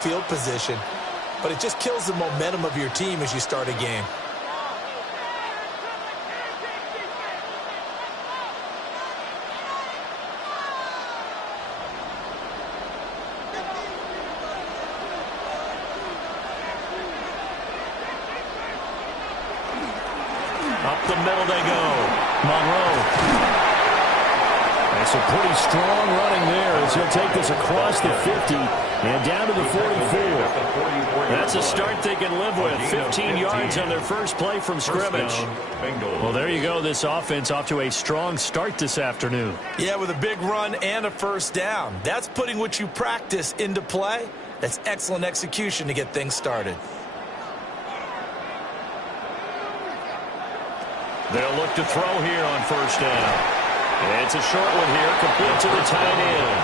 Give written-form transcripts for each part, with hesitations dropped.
field position, but it just kills the momentum of your team as you start a game. Up the middle they go. Monroe. That's a pretty strong running there as he'll take this across the 50 and down to the 44. That's a start they can live with. 15 yards on their first play from scrimmage. Well, there you go. This offense off to a strong start this afternoon. Yeah, with a big run and a first down. That's putting what you practice into play. That's excellent execution to get things started. They'll look to throw here on first down. It's a short one here, complete to the tight end.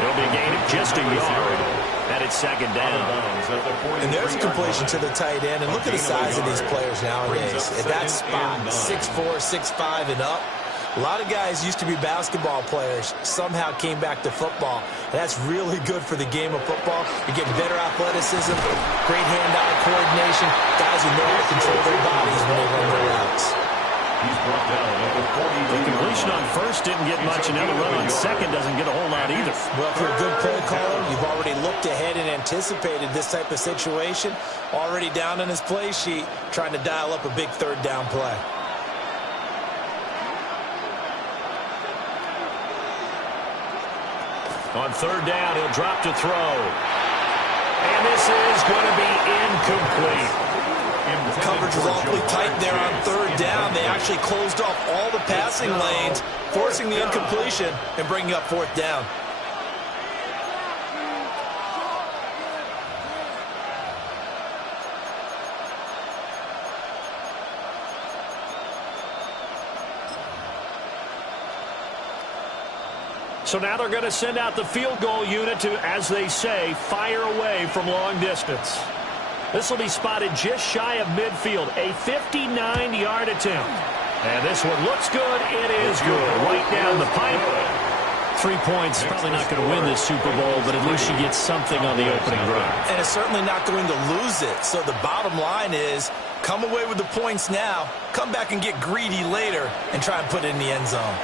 It'll be a gain of just a yard. And it's second down. And there's a completion to the tight end. And look at the size of these players nowadays. At that spot, 6'4", 6'5", and up. A lot of guys used to be basketball players, somehow came back to football. That's really good for the game of football. You're getting better athleticism, great hand-eye coordination, guys who know how to control their bodies when they run their routes. The completion on first didn't get much, and now the run on second doesn't get a whole lot either. Well, if you're a good play caller, you've already looked ahead and anticipated this type of situation. Already down on his play sheet, trying to dial up a big third down play. On third down, he'll drop to throw. And this is going to be incomplete. Coverage was awfully tight there on third down. They actually closed off all the passing lanes, forcing the incompletion and bringing up fourth down. So now they're going to send out the field goal unit to, as they say, fire away from long distance. This will be spotted just shy of midfield, a 59-yard attempt. And this one looks good. It is good. Right down the pipe. 3 points, probably not going to win this Super Bowl, but at least you get something on the opening drive. And it's certainly not going to lose it. So the bottom line is, come away with the points now, come back and get greedy later, and try and put it in the end zone.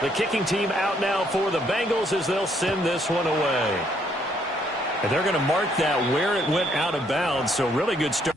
The kicking team out now for the Bengals as they'll send this one away. And they're going to mark that where it went out of bounds, so really good start.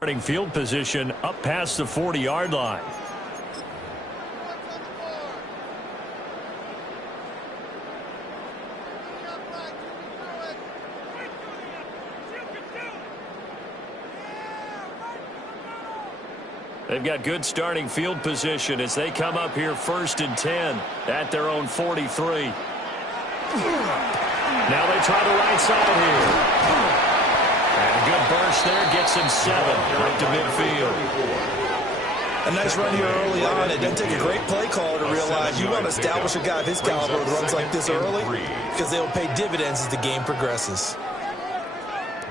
Starting field position up past the 40-yard line. They've got good starting field position as they come up here 1st and 10 at their own 43. Now they try the right side here. And a good burst there gets him 7 up to midfield. A nice run here early on. It doesn't take a great play caller to realize you want to establish a guy of his caliber with runs like this early because they'll pay dividends as the game progresses.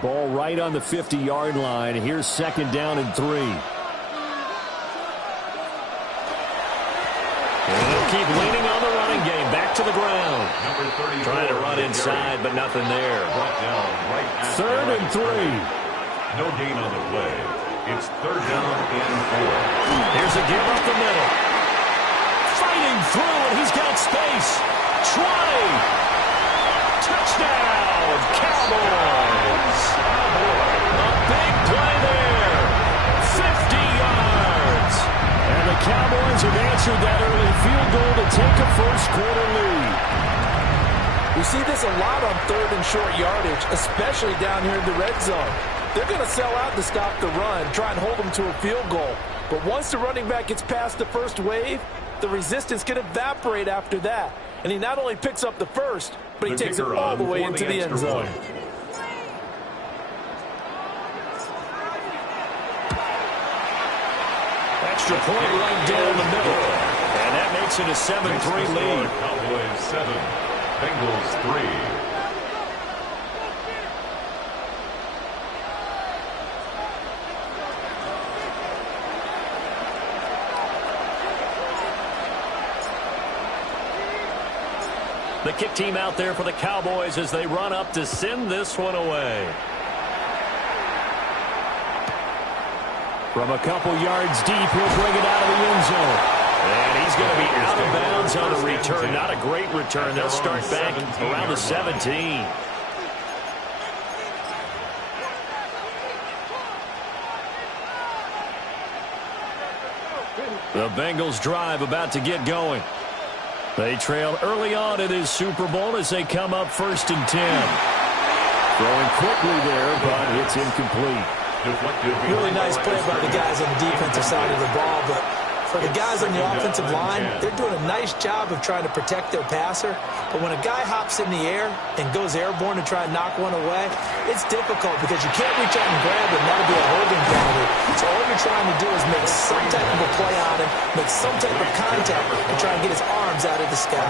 Ball right on the 50-yard line. Here's 2nd down and 3. And they'll keep leaning on the running game. Back to the ground. Trying to run inside, but nothing there. 3rd and 3. No gain on the play. It's 3rd down and 4. Here's a give up the middle. Fighting through, and he's got space. 20. Touchdown, Cowboys. A big play there. answered that early field goal to take a first-quarter lead. We see this a lot on third and short yardage, especially down here in the red zone. They're going to sell out to stop the run, try and hold them to a field goal. But once the running back gets past the first wave, the resistance can evaporate after that. And he not only picks up the first, but he takes it all the way into the end zone. Extra point right down the middle. And that makes it a 7-3 lead. Cowboys 7, Bengals 3. The kick team out there for the Cowboys as they run up to send this one away. From a couple yards deep, he'll bring it out of the end zone. And he's going to be out of bounds on the return. Not a great return. They'll start back around the 17. The Bengals drive about to get going. They trail early on in his Super Bowl as they come up 1st and 10. Throwing quickly there, but it's incomplete. Really nice play by the guys on the defensive side of the ball, but for the guys on the offensive line, they're doing a nice job of trying to protect their passer. But when a guy hops in the air and goes airborne to try and knock one away, it's difficult because you can't reach out and grab him. That'll be a holding penalty. So all you're trying to do is make some type of a play on him, make some type of contact, and try and get his arms out of the sky.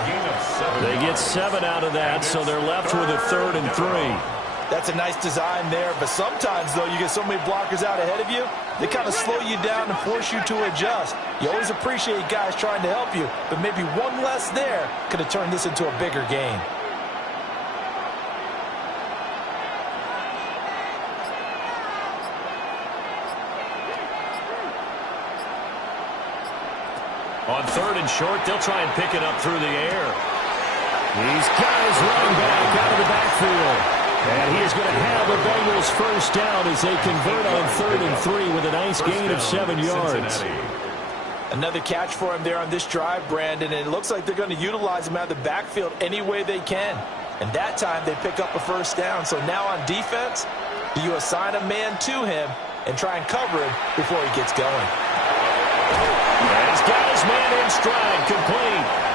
They get 7 out of that, so they're left with a 3rd and 3. That's a nice design there, but sometimes, though, you get so many blockers out ahead of you, they kind of slow you down and force you to adjust. You always appreciate guys trying to help you, but maybe one less there could have turned this into a bigger game. On 3rd and short, they'll try and pick it up through the air. These guys running back out of the backfield. And he is going to have the Bengals first down as they convert on 3rd and 3 with a nice gain of 7 yards. Another catch for him there on this drive, Brandon, and it looks like they're going to utilize him out of the backfield any way they can. And that time they pick up a first down. So now on defense, you assign a man to him and try and cover him before he gets going. And he's got his man in stride, complete.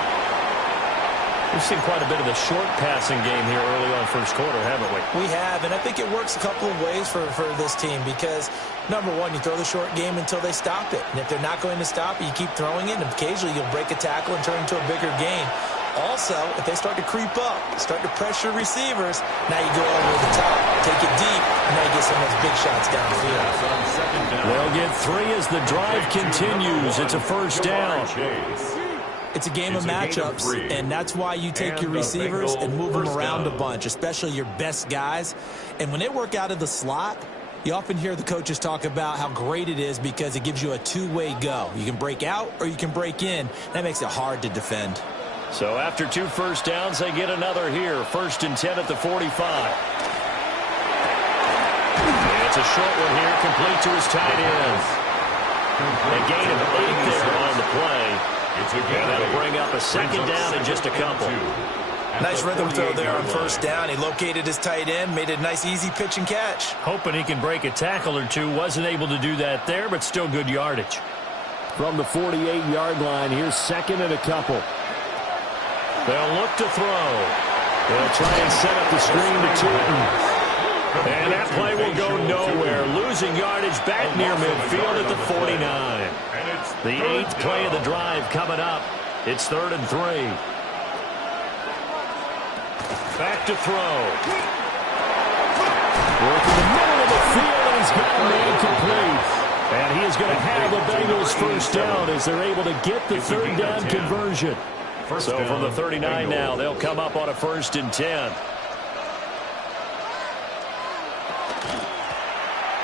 We've seen quite a bit of the short passing game here early on first quarter, haven't we? We have, and I think it works a couple of ways for this team because, number one, you throw the short game until they stop it. And if they're not going to stop it, you keep throwing it, and occasionally you'll break a tackle and turn it into a bigger gain. Also, if they start to creep up, start to pressure receivers, now you go over the top, take it deep, and now you get some of those big shots downfield. They'll get 3 as the drive continues. It's a first down. It's a game of matchups, and that's why you take your receivers and move them around a bunch, especially your best guys. And when they work out of the slot, you often hear the coaches talk about how great it is because it gives you a two-way go. You can break out or you can break in. That makes it hard to defend. So after 2 first downs, they get another here. 1st and 10 at the 45. And it's a short one here, complete to his tight end. A gain of 8 there on the play. And that'll bring up a 2nd down and just a couple. Nice rhythm throw there on 1st down. He located his tight end, made it a nice easy pitch and catch. Hoping he can break a tackle or two. Wasn't able to do that there, but still good yardage. From the 48-yard line, here's 2nd and a couple. They'll look to throw. They'll try and set up the screen to Tootin. And that play will go nowhere. Losing yardage back near midfield at the 49. The 8th play of the drive coming up. It's 3rd and 3. Back to throw. Working the middle of the field, and he's got a man complete. And he is going to have the Bengals first down as they're able to get the 3rd down conversion. So from the 39 now, they'll come up on a 1st and 10.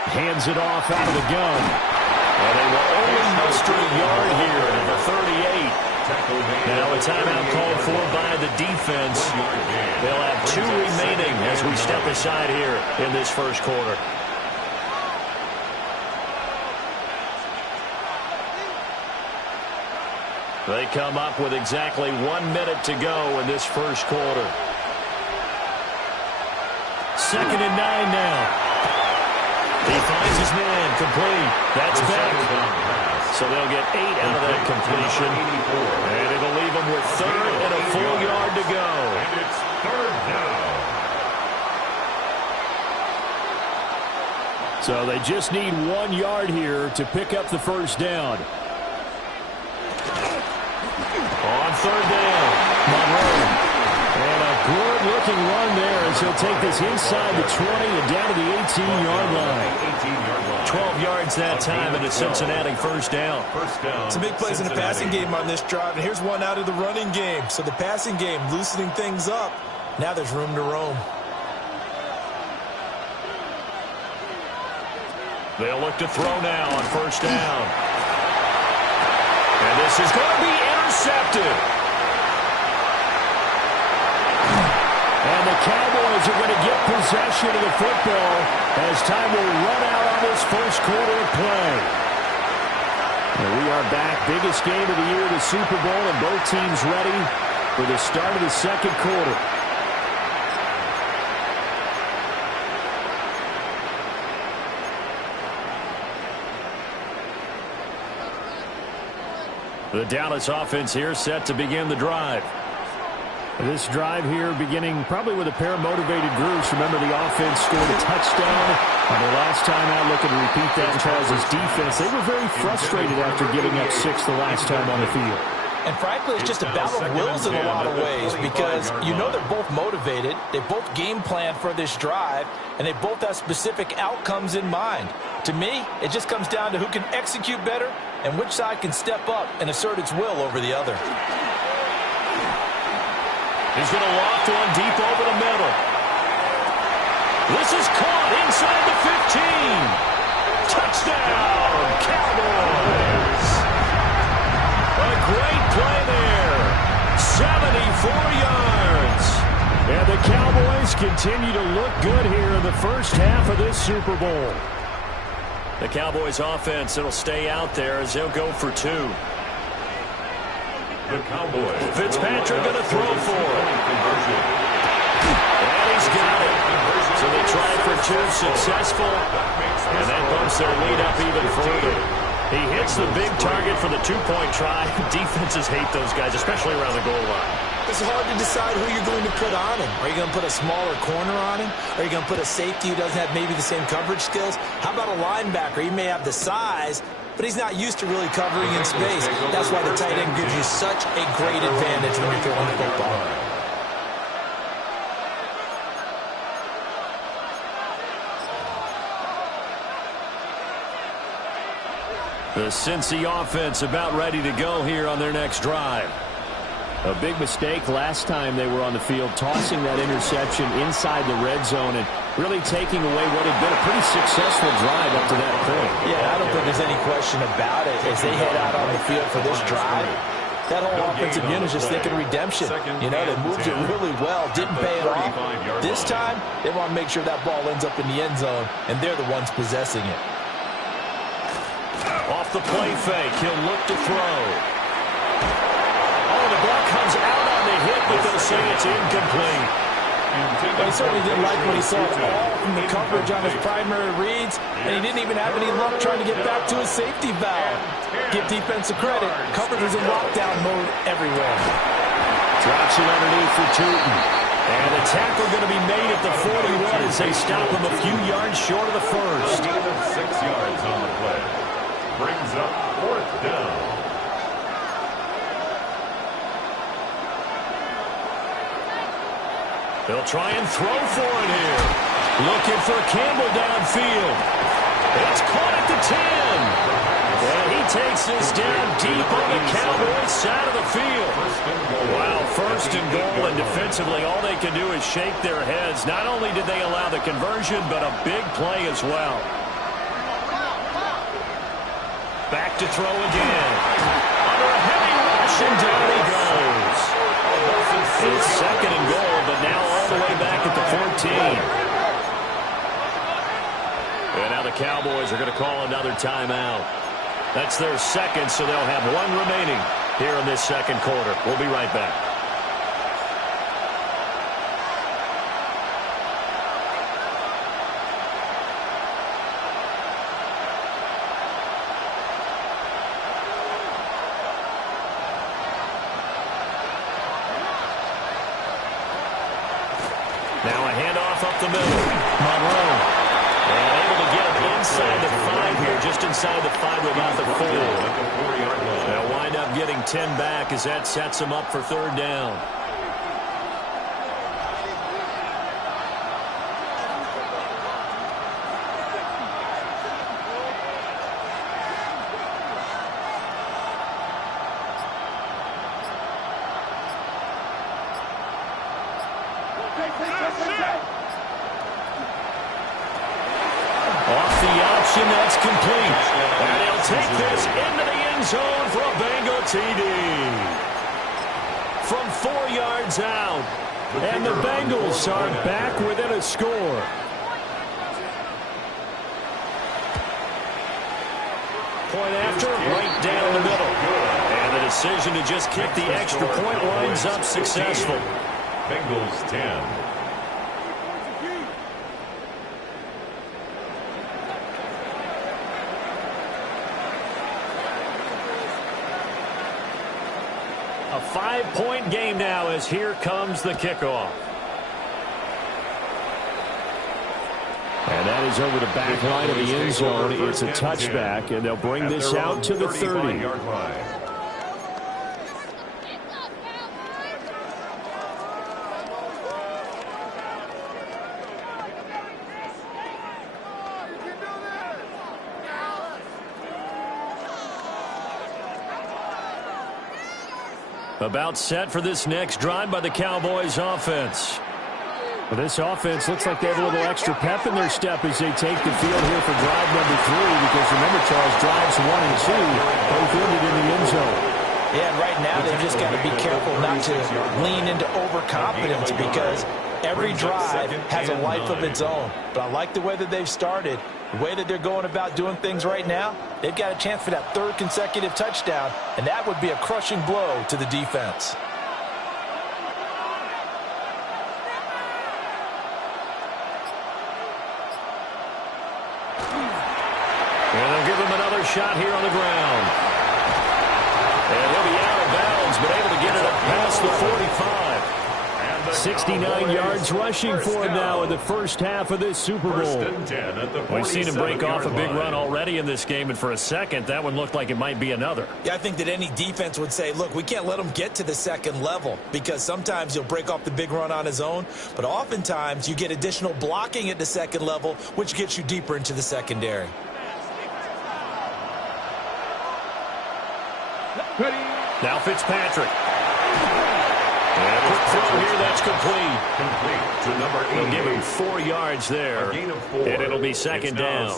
Hands it off out of the gun. And they will only muster a yard here to the 38. Now a timeout called for by the defense. They'll have 2 remaining as we step aside here in this first quarter. They come up with exactly 1 minute to go in this first quarter. 2nd and 9 now. He finds his man, complete. That's Beck. So they'll get 8 out of that completion. And it'll leave them with 3rd and a full yard to go. And it's 3rd down. So they just need 1 yard here to pick up the first down. On 3rd down, Monroe. And a good-looking run there as he'll take this inside the 20 and down to the 18-yard line. 12 yards that time, and a Cincinnati first down. Some big plays in the passing game on this drive, and here's one out of the running game. So the passing game loosening things up. Now there's room to roam. They'll look to throw now on first down. And this is going to be intercepted. And the Cowboys are going to get possession of the football as time will run out on this first quarter of play. And we are back. Biggest game of the year, the Super Bowl, and both teams ready for the start of the second quarter. The Dallas offense here set to begin the drive. This drive here beginning probably with a pair of motivated groups. Remember, the offense scored a touchdown on their last time out. Looking to repeat that in Charles' defense. They were very frustrated after giving up 6 the last time on the field. And frankly, it's just a battle of wills in a lot of ways because you know they're both motivated. They both game plan for this drive, and they both have specific outcomes in mind. To me, it just comes down to who can execute better and which side can step up and assert its will over the other. He's going to loft one deep over the middle. This is caught inside the 15. Touchdown, Cowboys. A great play there. 74 yards. And the Cowboys continue to look good here in the first half of this Super Bowl. The Cowboys offense, it'll stay out there as they'll go for 2. The Cowboys. Fitzpatrick going to throw for it. And he's got it. So they try for 2, successful. And that bumps their lead up even further. He hits the big target for the 2-point try. Defenses hate those guys, especially around the goal line. It's hard to decide who you're going to put on him. Are you going to put a smaller corner on him? Are you going to put a safety who doesn't have maybe the same coverage skills? How about a linebacker? He may have the size, but he's not used to really covering in space. That's why the tight end gives you such a great advantage when you're throwing the football. The Cincy offense about ready to go here on their next drive. A big mistake last time they were on the field, tossing that interception inside the red zone and really taking away what had been a pretty successful drive up to that point. Yeah, I don't think there's any question about it. As they head out on the field for this drive, that whole offensive unit is just thinking redemption. You know, they moved it really well, didn't pay it off. This time, they want to make sure that ball ends up in the end zone, and they're the ones possessing it. Off the play fake, he'll look to throw. Oh, the ball comes out on the hit, but they'll say it's incomplete. Well, he certainly didn't like what he saw at all from the coverage on his primary reads, and he didn't even have any luck trying to get back to his safety valve. Give defensive credit. Coverage was in lockdown mode everywhere. Drops it underneath for Tootin. And the tackle going to be made at the 41 as they stop him a few yards short of the first. 6 yards on the play. Brings up 4th down. They'll try and throw for it here. Looking for Campbell downfield. It's caught at the 10. And he takes this down deep on the Cowboys side of the field. Wow, 1st and goal, and defensively all they can do is shake their heads. Not only did they allow the conversion, but a big play as well. Back to throw again. Under a heavy rush, and down he goes. It's 2nd and goal, but now all the way back at the 14. And now the Cowboys are going to call another timeout. That's their 2nd, so they'll have 1 remaining. here in this second quarter. We'll be right back. Now a handoff up the middle. Monroe. And able to get him inside the 5 here, just inside the 5 to about the 4. They'll wind up getting 10 back as that sets them up for third down. Off the option, that's complete. And he'll take this into the end zone for a Bengal TD. From 4 yards out. And the Bengals are back within a score. Point after, right down the middle. And the decision to just kick the extra point winds up successful. Bengals 10. A 5-point game now as here comes the kickoff. And that is over the back line of the end zone. It's a touchback, and they'll bring this out to the 30. About set for this next drive by the Cowboys offense. Well, this offense looks like they have a little extra pep in their step as they take the field here for drive number 3, because remember, Charles, drives 1 and 2 both ended in the end zone. Yeah, and right now they've just got to be careful not to lean into overconfidence, because every drive has a life of its own. But I like the way that they've started, the way that they're going about doing things right now. They've got a chance for that 3rd consecutive touchdown, and that would be a crushing blow to the defense. And they'll give him another shot here on the ground. And he'll be out of bounds, but able to get it up past the 45. 69 yards rushing for him now in the first half of this Super Bowl. We've seen him break off a big run already in this game, and for a second, that one looked like it might be another. Yeah, I think that any defense would say, look, we can't let him get to the second level, because sometimes he'll break off the big run on his own, but oftentimes you get additional blocking at the second level, which gets you deeper into the secondary. Now Fitzpatrick. And a quick throw here, that's complete. To number 8. They'll give him 4 yards there. And it'll be second down.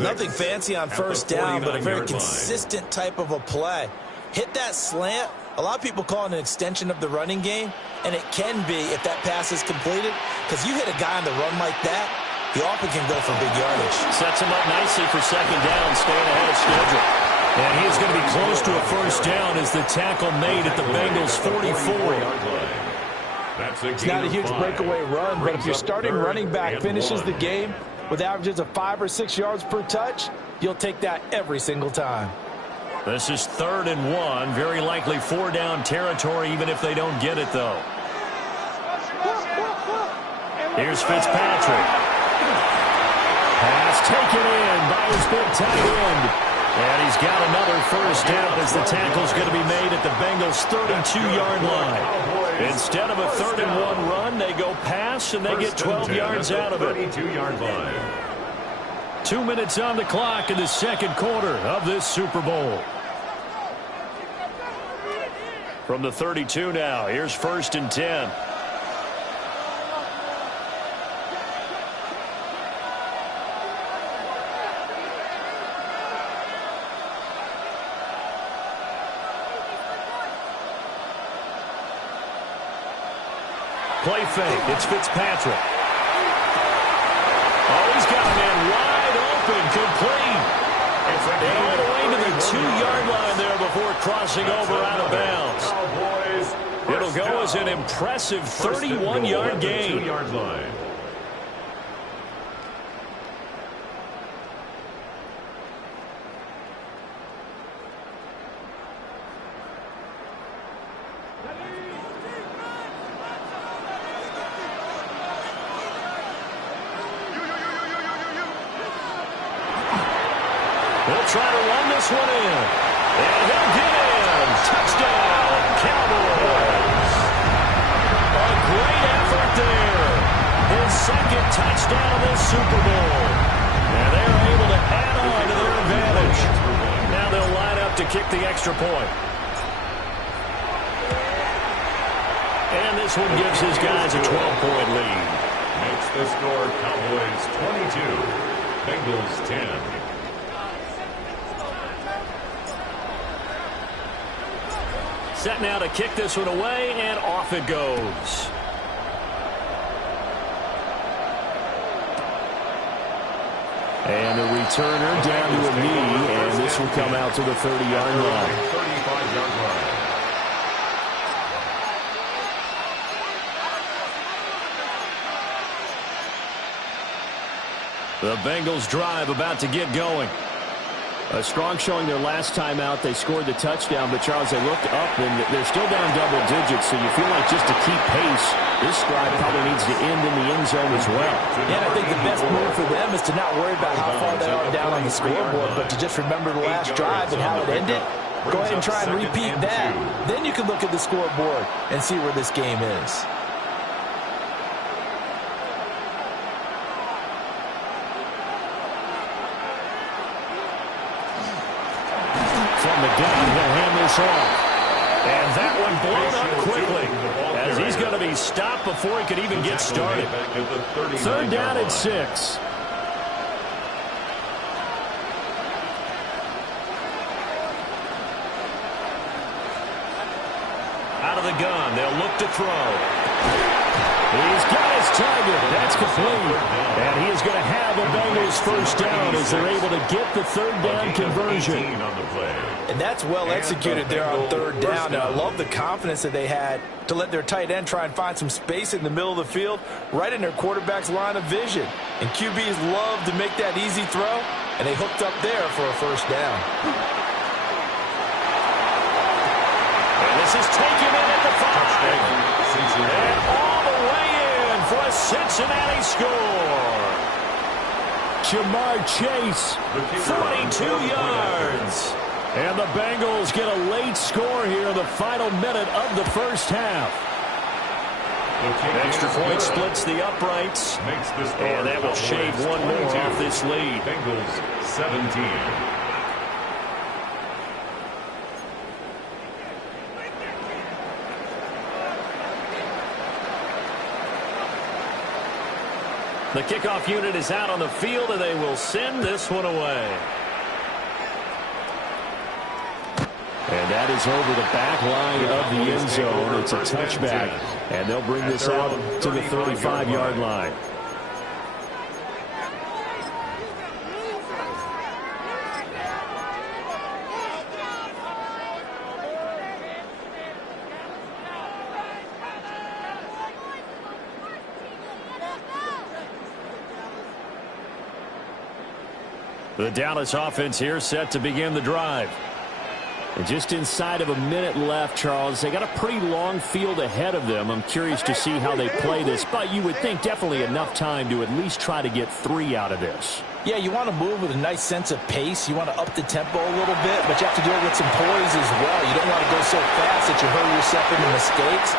Nothing fancy on first down, but a very consistent type of a play. Hit that slant. A lot of people call it an extension of the running game, and it can be if that pass is completed, because you hit a guy on the run like that, he often can go for big yardage. Sets him up nicely for second down, staying ahead of schedule. And he is going to be close to a first down as the tackle made at the Bengals' 44. It's not a huge breakaway run, but if your starting running back finishes the game with averages of 5 or 6 yards per touch, you'll take that every single time. This is 3rd and 1. Very likely 4-down territory, even if they don't get it, though. Here's Fitzpatrick. Pass taken in by his big tight end. And he's got another first down as the tackle's going to be made at the Bengals' 32-yard line. Instead of a 3rd and 1 run, they go pass, and they get 12 yards out of it. 32-yard line. 2 minutes on the clock in the second quarter of this Super Bowl. From the 32 now, here's 1st and 10. Play fake. It's Fitzpatrick. Oh, he's got a man wide open, complete. And all the way to the 2-yard line there before crossing over out was an impressive 31-yard gain. 2-yard line. He'll try to run this one in. And he'll get in. Touchdown, Cowboys. A great effort there. His second touchdown of this Super Bowl. And they're able to add on to their advantage. Now they'll line up to kick the extra point. And this one gives his guys a 12-point lead. Makes the score Cowboys 22, Bengals 10. Set now to kick this one away, and off it goes. And the returner down to a knee, and this will come out to the 30-yard line. 35-yard line. The Bengals drive about to get going. A strong showing their last time out. They scored the touchdown, but, Charles, they looked up, and they're still down double digits, so you feel like just to keep pace, this drive probably needs to end in the end zone as well. Yeah, and I think the best move for them is to not worry about how far they are down on the scoreboard, but to just remember the last drive and how it ended. Go ahead and try and repeat that. Then you can look at the scoreboard and see where this game is. From the gun, he'll hand this off. And that one blown up quickly as he's going to be stopped before he could even get started. Third down at 6. Out of the gun, they'll look to throw. He's got his target. That's complete. And he is going to have a Bengals first down as they're able to get the third down conversion. And that's well executed there on third down. And I love the confidence that they had to let their tight end try and find some space in the middle of the field, right in their quarterback's line of vision. And QBs love to make that easy throw, and they hooked up there for a first down. And this is taken in at the 5. And all the way in for a Cincinnati score. Jamar Chase, 42 yards. And the Bengals get a late score here in the final minute of the first half. Extra point splits the uprights. And that will shave one more off this lead. Bengals 17. The kickoff unit is out on the field, and they will send this one away. And that is over the back line of the end zone. It's a touchback, and they'll bring this out to the 35-yard line. The Dallas offense here set to begin the drive. And just inside of a minute left, Charles, they got a pretty long field ahead of them. I'm curious to see how they play this, but you would think definitely enough time to at least try to get 3 out of this. Yeah, you want to move with a nice sense of pace. You want to up the tempo a little bit, but you have to do it with some poise as well. You don't want to go so fast that you hurry yourself into mistakes.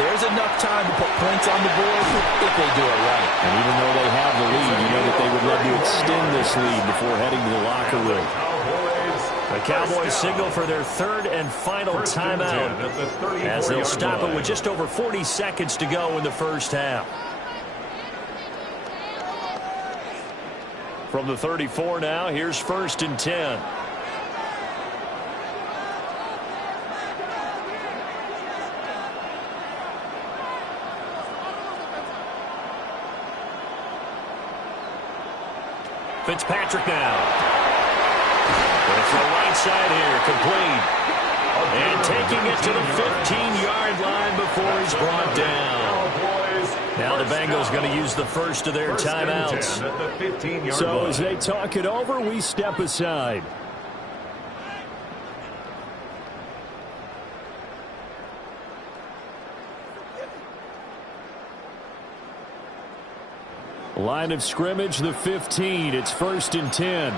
There's enough time to put points on the board if they do it right. And even though they have the lead, you know that they would love to extend this lead before heading to the locker room. The Cowboys signal for their third and final timeout as they'll stop it with just over 40 seconds to go in the first half. From the 34 now, here's 1st and 10. Fitzpatrick now. It's the right side here, complete. And making it to the 15-yard line before he's brought down. Now the Bengals going to use the first of their timeouts. So as they talk it over, we step aside. Line of scrimmage, the 15. It's 1st and 10.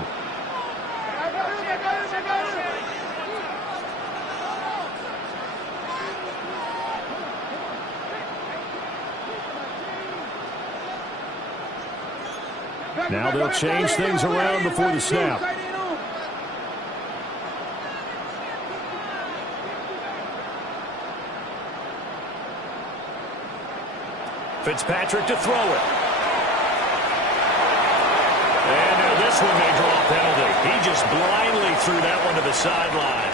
Now they'll change things around before the snap. Fitzpatrick to throw it. And now this one may draw a penalty. He just blindly threw that one to the sideline.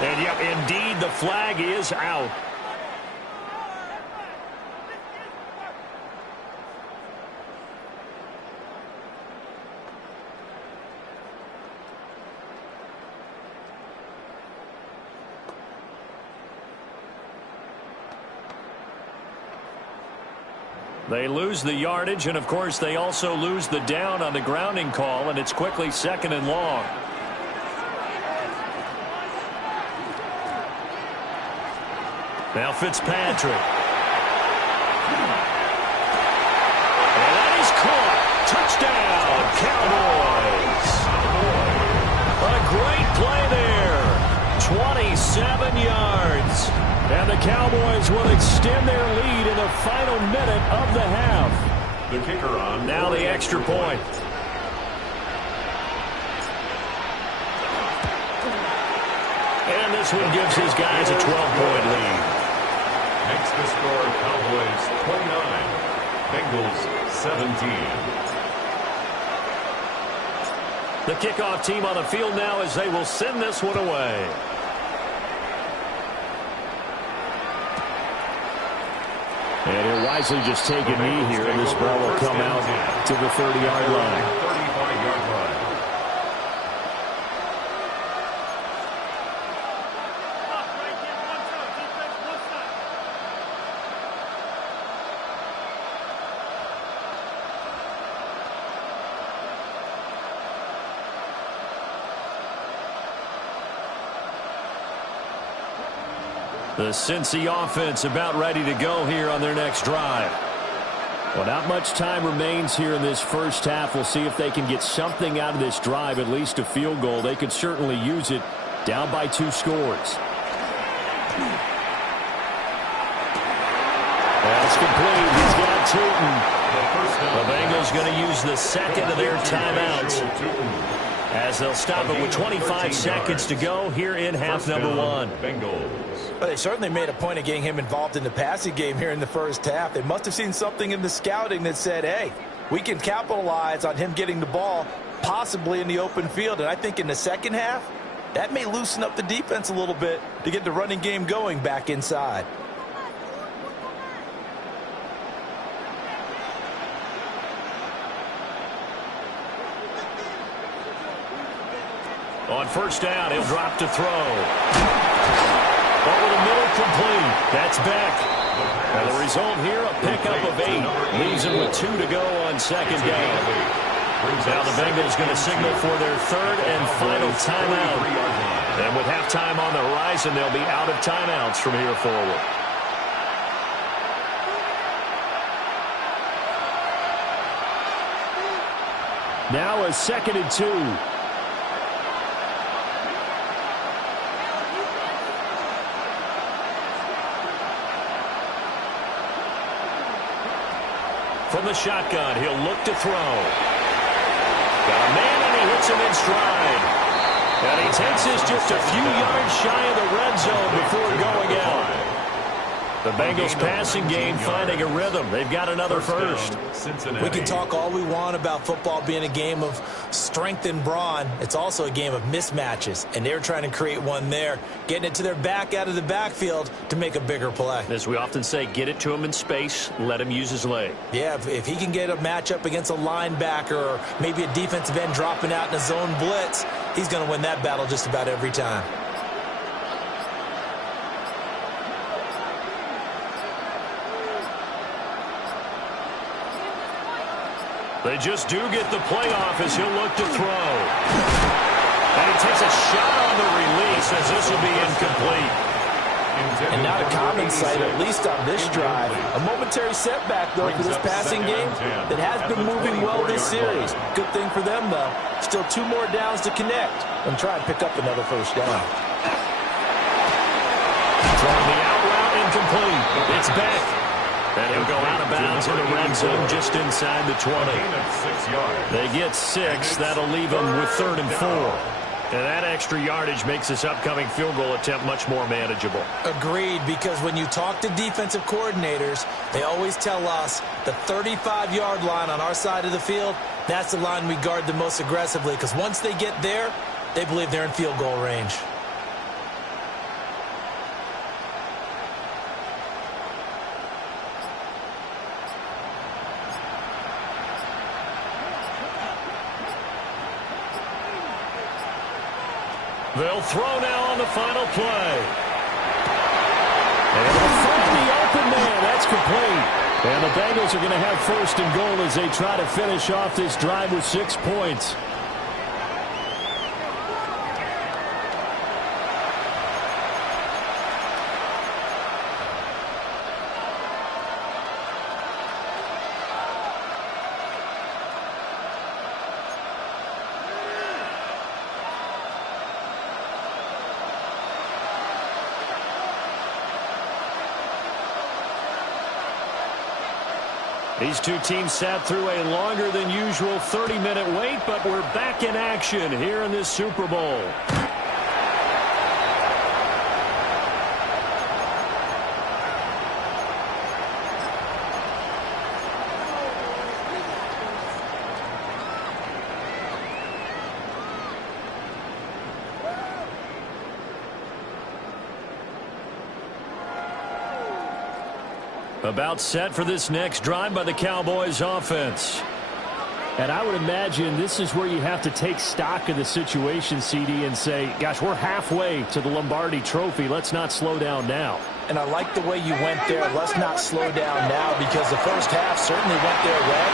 And yep, indeed, the flag is out. They lose the yardage, and of course they also lose the down on the grounding call, and it's quickly 2nd and long. Now Fitzpatrick. And that is caught. Touchdown, Cowboys. A great play there. 27 yards. And the Cowboys will extend their lead in the final minute of the half. The kicker on. Now the extra point. And this one gives his guys a 12-point lead. Makes the score Cowboys 29, Bengals 17. The kickoff team on the field now as they will send this one away. And he'll wisely just take a knee here, and this ball will come out to the 30-yard line. 35-yard line. The Cincy offense about ready to go here on their next drive. Well, not much time remains here in this first half. We'll see if they can get something out of this drive, at least a field goal. They could certainly use it, down by 2 scores. That's complete. He's got Tootin. The Bengals going to use the second of their timeouts as they'll stop it with 25 seconds to go here in half number 1. Well, they certainly made a point of getting him involved in the passing game here in the first half. They must have seen something in the scouting that said, hey, we can capitalize on him getting the ball possibly in the open field. And I think in the second half, that may loosen up the defense a little bit to get the running game going back inside. On first down, he'll drop to throw. Over the middle, complete. That's Beck. And the result here, a pickup of 8. Leaves him with 2 to go on second down. Now the Bengals going to signal for their third and final timeout. And with halftime on the horizon, they'll be out of timeouts from here forward. Now a 2nd and 2. From the shotgun, he'll look to throw. Got a man, and he hits him in stride. And he takes this just a few yards shy of the red zone before going out. The Bengals passing game finding a rhythm. They've got another first. We can talk all we want about football being a game of strength and brawn. It's also a game of mismatches, and they're trying to create one there, getting it to their back out of the backfield to make a bigger play. As we often say, get it to him in space, let him use his leg. Yeah, if he can get a matchup against a linebacker or maybe a defensive end dropping out in a zone blitz, he's going to win that battle just about every time. They just do get the playoff as he'll look to throw. And he takes a shot on the release as this will be incomplete. And not a common sight, at least on this drive. A momentary setback, though, for this passing game that has been moving well this series. Good thing for them, though. Still 2 more downs to connect and try and pick up another first down. Throwing the out route incomplete. It's back. And he'll go out of bounds in the red zone just inside the 20. They get 6. That'll leave them with 3rd and 4. And that extra yardage makes this upcoming field goal attempt much more manageable. Agreed, because when you talk to defensive coordinators, they always tell us the 35-yard line on our side of the field, that's the line we guard the most aggressively, because once they get there, they believe they're in field goal range. They'll throw now on the final play. And they'll find the open man. That's complete. And the Bengals are going to have 1st and goal as they try to finish off this drive with 6 points. These two teams sat through a longer than usual 30-minute wait, but we're back in action here in this Super Bowl. About set for this next drive by the Cowboys offense. And I would imagine this is where you have to take stock of the situation, CD, and say, gosh, we're halfway to the Lombardi Trophy. Let's not slow down now. And I like the way you went there. Let's not slow down now, because the first half certainly went their way.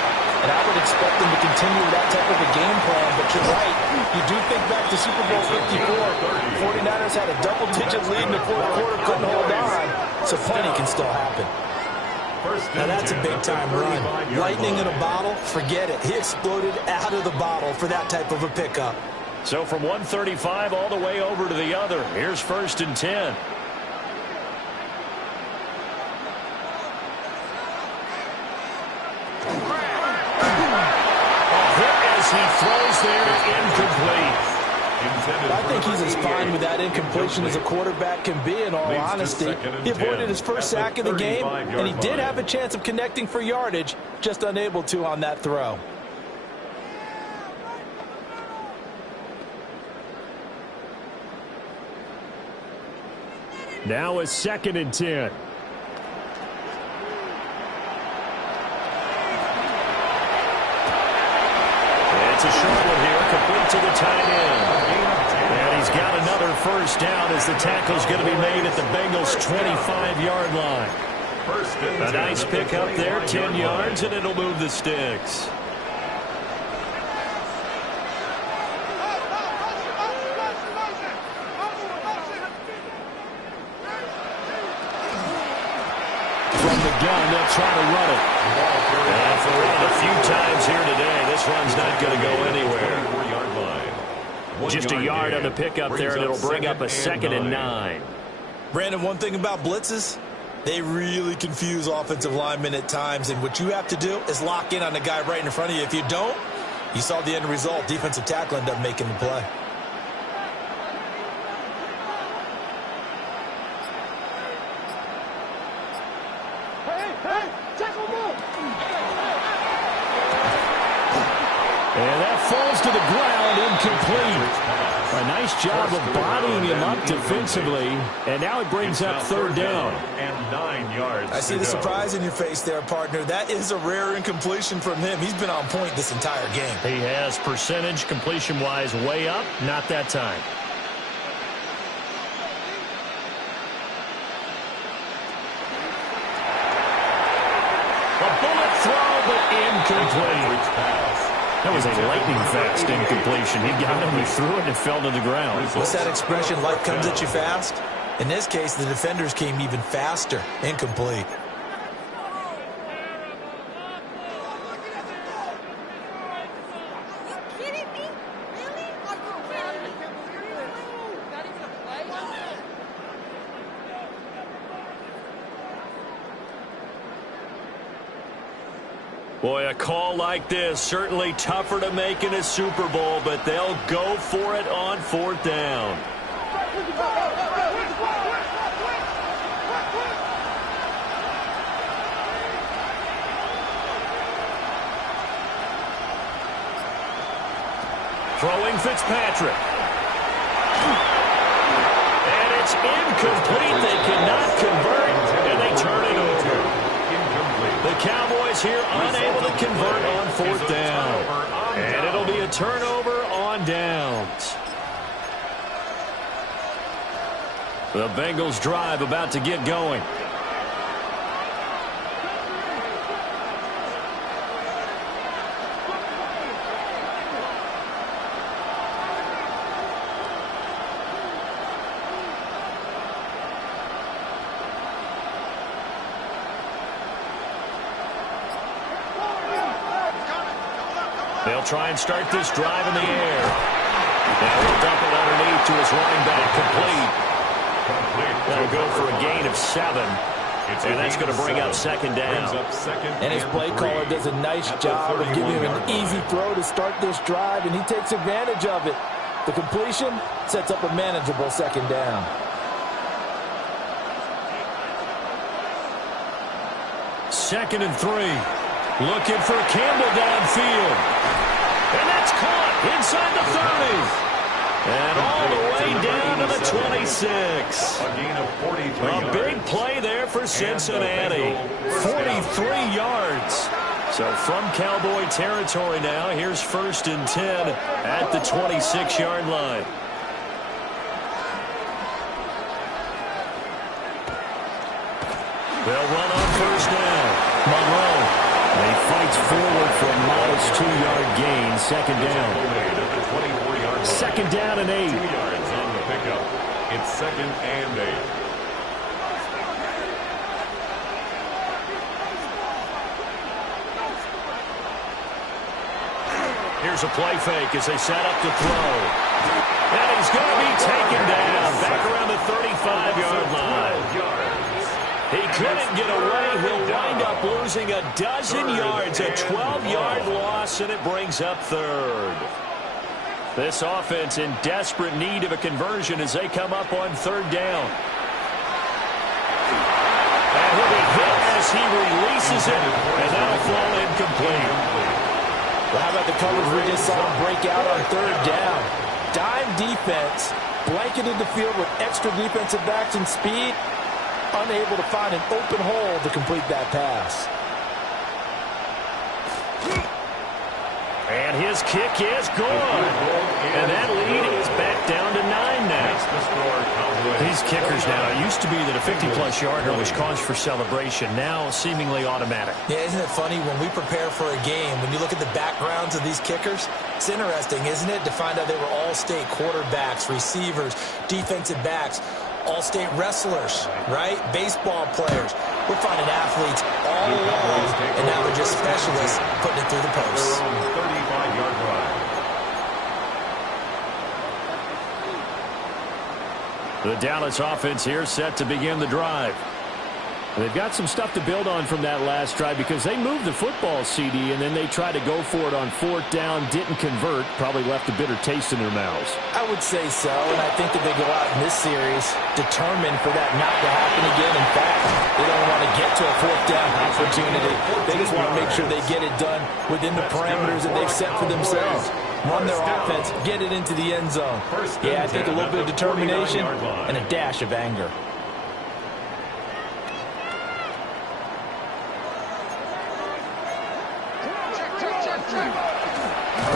And I would expect them to continue that type of a game plan. But you're right. You do think back to Super Bowl 54. 49ers had a double-digit lead in the fourth quarter, couldn't hold on. So plenty can still happen. Now that's a big-time run. Lightning in a bottle, forget it. He exploded out of the bottle for that type of a pickup. So from 135 all the way over to the other, here's 1st and 10. A hit as he throws there, incomplete. I think he's as fine with that incompletion as a quarterback can be, in all honesty. He avoided his first sack of the game, and he did have a chance of connecting for yardage, just unable to on that throw. Now a 2nd and 10. It's a short one here, complete to the tight end. And he's got another first down as the tackle's going to be made at the Bengals' 25-yard line. A nice pickup there, 10 yards, and it'll move the sticks. From the gun, they'll try to run it. And for one of the few times here today, this run's not going to go anywhere. Just a yard on the pickup there, and it'll bring up a 2nd and 9. Brandon, one thing about blitzes, they really confuse offensive linemen at times, and what you have to do is lock in on the guy right in front of you. If you don't, you saw the end result. Defensive tackle ended up making the play. And that falls to the ground, incomplete. A nice job of bodying him up defensively, and now it brings up 3rd down. And 9 yards. I see the surprise in your face there, partner. That is a rare incompletion from him. He's been on point this entire game. He has percentage completion-wise way up, not that time. A bullet throw but incomplete. That was a lightning-fast incompletion. He got him, he threw it, and it fell to the ground. What's that expression, life comes at you fast? In this case, the defenders came even faster. Incomplete. Boy, a call like this, certainly tougher to make in a Super Bowl, but they'll go for it on 4th down. Throwing Fitzpatrick. And it's incomplete. They cannot convert, and they turn it over. The Cowboys here unable to convert on 4th down. And it'll be a turnover on downs. The Bengals drive about to get going. They'll try and start this drive in the air. Now he'll dump it underneath to his running back, complete. That'll go for a gain of 7. And that's going to bring up 2nd down. And his play caller does a nice job of giving him an easy throw to start this drive, and he takes advantage of it. The completion sets up a manageable 2nd down. Second and 3. Looking for Campbell downfield. And that's caught inside the 30. And all the way down to the 26. A gain of 43 yards. A big play there for Cincinnati. 43 yards. So from Cowboy territory now, here's 1st and 10 at the 26-yard line. They'll run on 1st down. Monroe. He fights forward for a modest 2-yard gain. 2nd down. 2nd down and 8. 2 yards on the pickup. It's 2nd and 8. Here's a play fake as they set up to throw. And he's going to be taken down back around the 35-yard line. He couldn't get away. He'll wind up losing a dozen yards, a 12-yard loss, and it brings up 3rd. This offense in desperate need of a conversion as they come up on 3rd down. And he'll be hit as he releases it, and that'll fall incomplete. Well, how about the coverage we just saw him break out on 3rd down? Dime defense, blanketed the field with extra defensive backs and speed, unable to find an open hole to complete that pass. And his kick is good. And that lead is back down to 9 now. These kickers now, it used to be that a 50-plus yarder was cause for celebration. Now seemingly automatic. Yeah, isn't it funny when we prepare for a game, when you look at the backgrounds of these kickers, it's interesting, isn't it, to find out they were all-state quarterbacks, receivers, defensive backs, all-state wrestlers, right? Baseball players. We're finding athletes all along, and now they're just specialists putting it through the posts. 35-yard drive. The Dallas offense here set to begin the drive. They've got some stuff to build on from that last drive because they moved the football, CD, and then they tried to go for it on 4th down, didn't convert, probably left a bitter taste in their mouths. I would say so, and I think that they go out in this series determined for that not to happen again. In fact, they don't want to get to a 4th down opportunity. They just want to make sure they get it done within the parameters that they've set for themselves. Run their offense, get it into the end zone. Yeah, I think a little bit of determination and a dash of anger.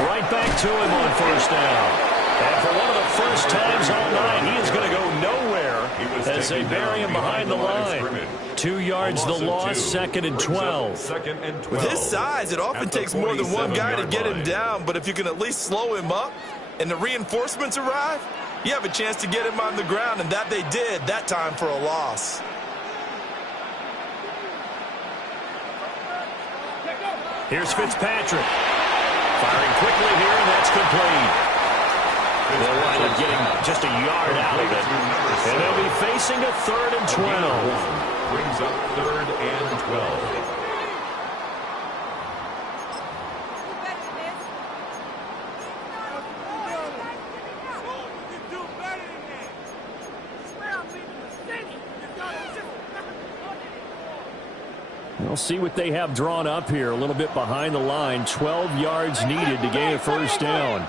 Right back to him on 1st down. And for one of the first times all night, he is going to go nowhere as they bury him behind the line. 2 yards the loss, 2nd and 12. Second and 12. With his size, it often takes more than one guy to get him down, but if you can at least slow him up and the reinforcements arrive, you have a chance to get him on the ground, and that they did that time for a loss. Here's Fitzpatrick. Firing quickly here, and that's complete. They'll wind up getting just a yard out of it. And they'll be facing a 3rd and 12. Brings up 3rd and 12. We'll see what they have drawn up here. A little bit behind the line. 12 yards needed to gain a first down.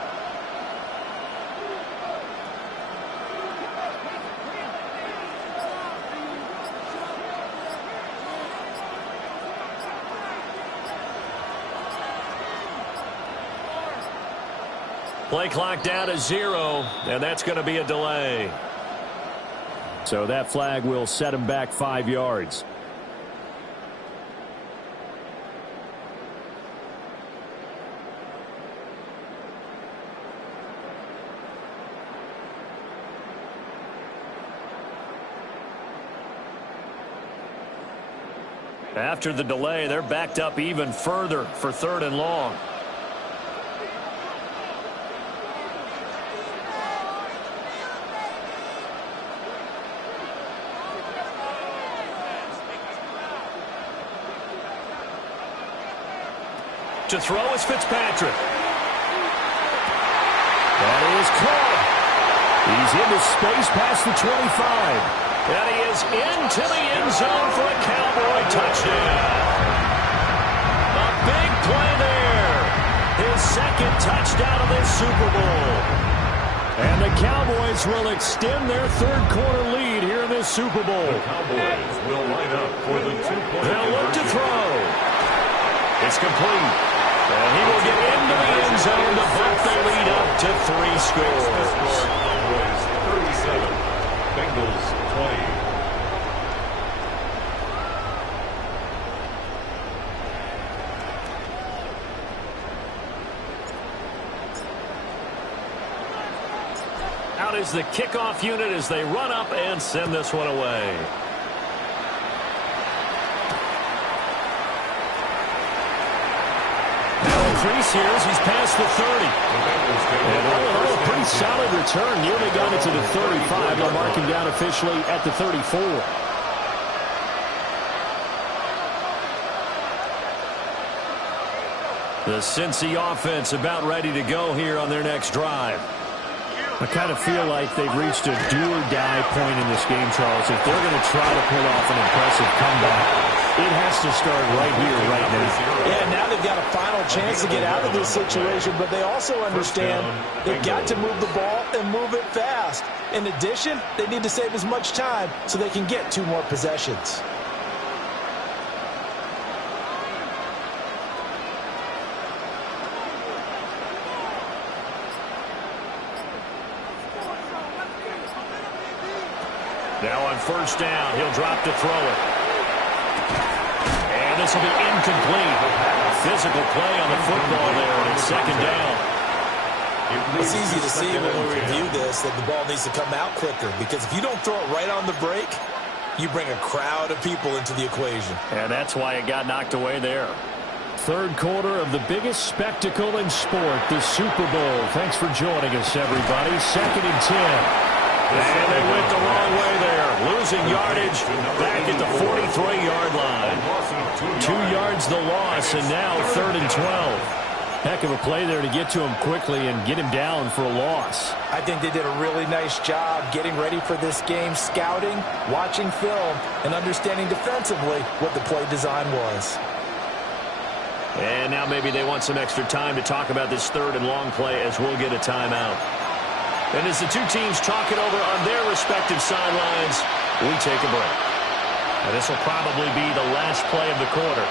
Play clock down to 0, and that's going to be a delay. So that flag will set him back 5 yards. After the delay, they're backed up even further for 3rd and long. To throw is Fitzpatrick. That is caught. He's into space past the 25. And he is into the end zone for a Cowboy touchdown. A big play there. His 2nd touchdown of this Super Bowl. And the Cowboys will extend their 3rd quarter lead here in this Super Bowl. The Cowboys will line up for the 2-point They'll look to throw. It's complete. And he will get into the end zone to bump the lead up to 3 scores. Cowboys 37, Bengals 20. Out is the kickoff unit as they run up and send this one away. Increase here as he's past the 30. And a pretty solid return. Nearly got it to the 35. They'll mark him down officially at the 34. The Cincy offense about ready to go here on their next drive. I kind of feel like they've reached a do-or-die point in this game, Charles. If they're going to try to pull off an impressive comeback, it has to start right here, right now. Yeah, now they've got a final chance to get out of this situation, but they also understand they've got to move the ball and move it fast. In addition, they need to save as much time so they can get 2 more possessions. Now on 1st down, he'll drop to throw it. And this will be incomplete. Physical play on the football there, and it's 2nd down. It's easy to see when we review this that the ball needs to come out quicker, because if you don't throw it right on the break, you bring a crowd of people into the equation. And that's why it got knocked away there. 3rd quarter of the biggest spectacle in sport, the Super Bowl. Thanks for joining us, everybody. 2nd and 10. And they went the wrong way there. Losing yardage back at the 43-yard line. 2 yards the loss, and now 3rd and 12. Heck of a play there to get to him quickly and get him down for a loss. I think they did a really nice job getting ready for this game, scouting, watching film, and understanding defensively what the play design was. And now maybe they want some extra time to talk about this 3rd and long play as we'll get a timeout. And as the 2 teams talk it over on their respective sidelines, we take a break. And this will probably be the last play of the quarter.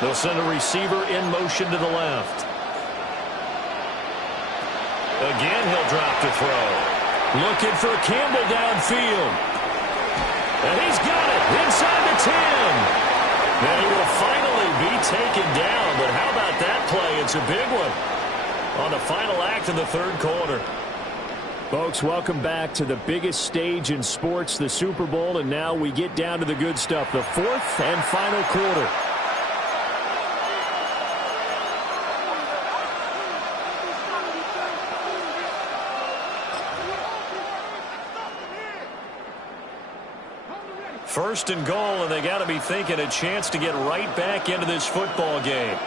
They'll send a receiver in motion to the left. Again, he'll drop to throw. Looking for Campbell downfield. And he's got it inside the 10. And he will finally be taken down. But how about that play? It's a big one on the final act of the third quarter. Folks, welcome back to the biggest stage in sports, the Super Bowl, and now we get down to the good stuff, the fourth and final quarter. First and goal, and they got to be thinking a chance to get right back into this football game.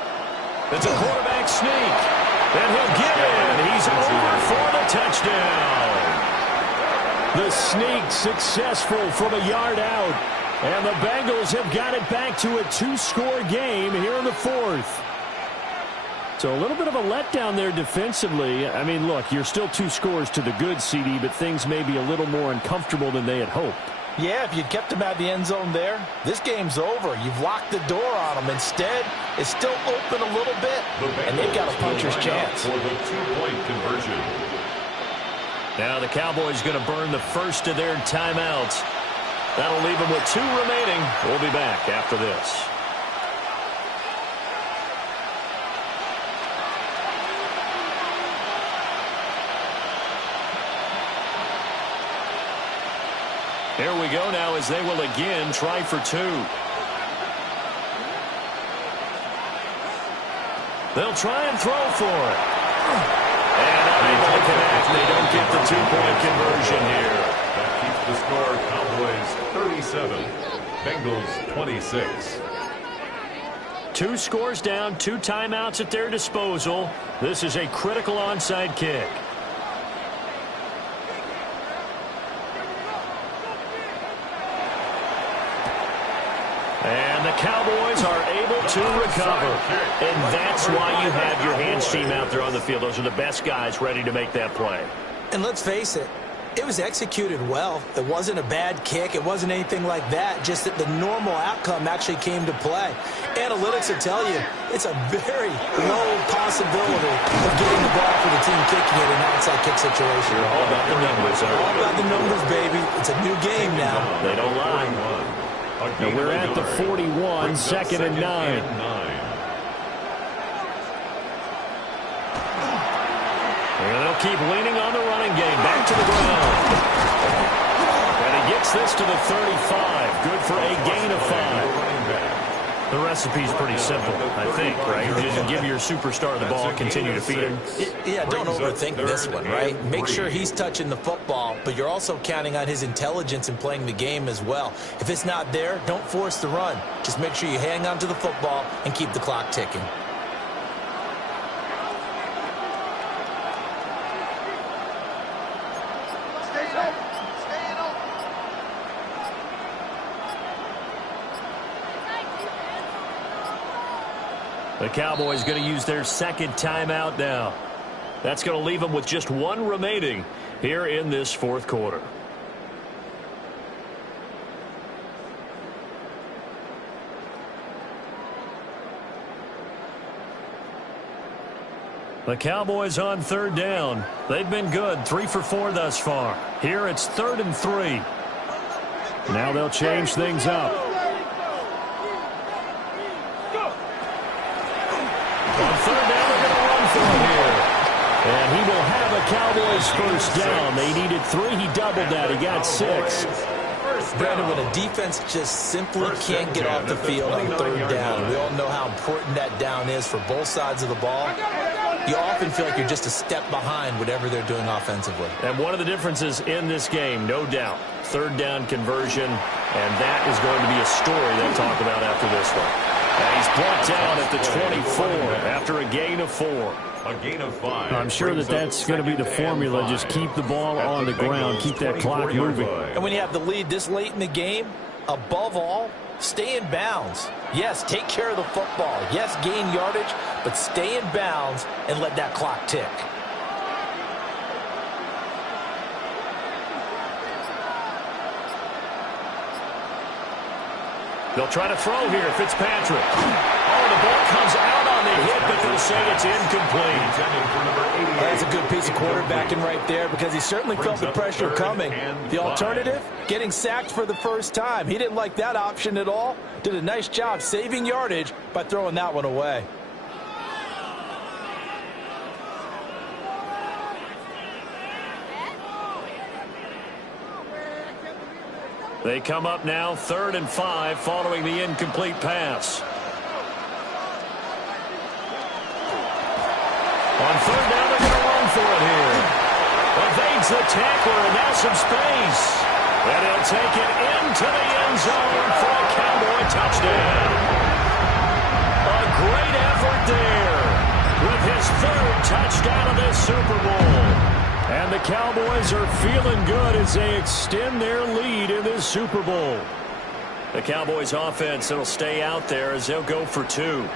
It's a quarterback sneak, and he'll get in. He's over for the touchdown. The sneak successful from a yard out, and the Bengals have got it back to a 2-score game here in the fourth. So a little bit of a letdown there defensively. I mean, look, you're still 2 scores to the good, CD, but things may be a little more uncomfortable than they had hoped. Yeah, if you'd kept them out of the end zone there, this game's over. You've locked the door on them. Instead, it's still open a little bit, and they've got a puncher's chance. For the 2-point conversion. Now the Cowboys going to burn the first of their timeouts. That'll leave them with 2 remaining. We'll be back after this. Here we go now as they will again try for 2. They'll try and throw for it. And unable to connect. They don't get the 2-point conversion here. That keeps the score Cowboys 37, Bengals 26. 2 scores down, 2 timeouts at their disposal. This is a critical onside kick. And the Cowboys are able to recover. And that's why you have your hands team out there on the field. Those are the best guys ready to make that play. And let's face it, it was executed well. It wasn't a bad kick. It wasn't anything like that. Just that the normal outcome actually came to play. Analytics will tell you it's a very low possibility of getting the ball for the team kicking it in an outside kick situation. You're all about the numbers. All about the numbers, baby. It's a new game now. They don't lie. Now we're at the 41, second and 9. And they'll keep leaning on the running game. Back to the ground. And he gets this to the 35. Good for a gain of 5. The recipe's pretty simple, I think, right? Just give your superstar the ball, continue to feed him. Yeah, don't overthink this one, right? Make sure he's touching the football, but you're also counting on his intelligence in playing the game as well. If it's not there, don't force the run. Just make sure you hang on to the football and keep the clock ticking. The Cowboys going to use their second timeout now. That's going to leave them with just 1 remaining here in this fourth quarter. The Cowboys on 3rd down. They've been good, 3 for 4 thus far. Here it's 3rd and 3. Now they'll change things up. On 3rd down, they're going to run for him here. And he will have a Cowboys first down. They needed 3. He doubled that. He got 6. Brandon, when a defense just simply can't get off the field on 3rd down, we all know how important that down is for both sides of the ball. You often feel like you're just a step behind whatever they're doing offensively. And one of the differences in this game, no doubt, 3rd down conversion, and that is going to be a story they'll talk about after this one. And he's brought down at the 24 after a gain of 4. A gain of 5. I'm sure that's going to be the formula. Just keep the ball on the ground. Keep that clock moving. And when you have the lead this late in the game, above all, stay in bounds. Yes, take care of the football. Yes, gain yardage, but stay in bounds and let that clock tick. They'll try to throw here. Fitzpatrick. Oh, the the ball comes out on the hit, but they'll say it's incomplete. That's a good piece of quarterbacking right there because he certainly felt the pressure coming. The alternative, getting sacked for the first time. He didn't like that option at all. Did a nice job saving yardage by throwing that one away. They come up now 3rd and 5 following the incomplete pass. On 3rd down, they're going to run for it here. Evades the tackler, and now some space. And he'll take it into the end zone for a Cowboy touchdown. A great effort there with his 3rd touchdown of this Super Bowl. And the Cowboys are feeling good as they extend their lead in this Super Bowl. The Cowboys offense, it'll stay out there as they'll go for 2.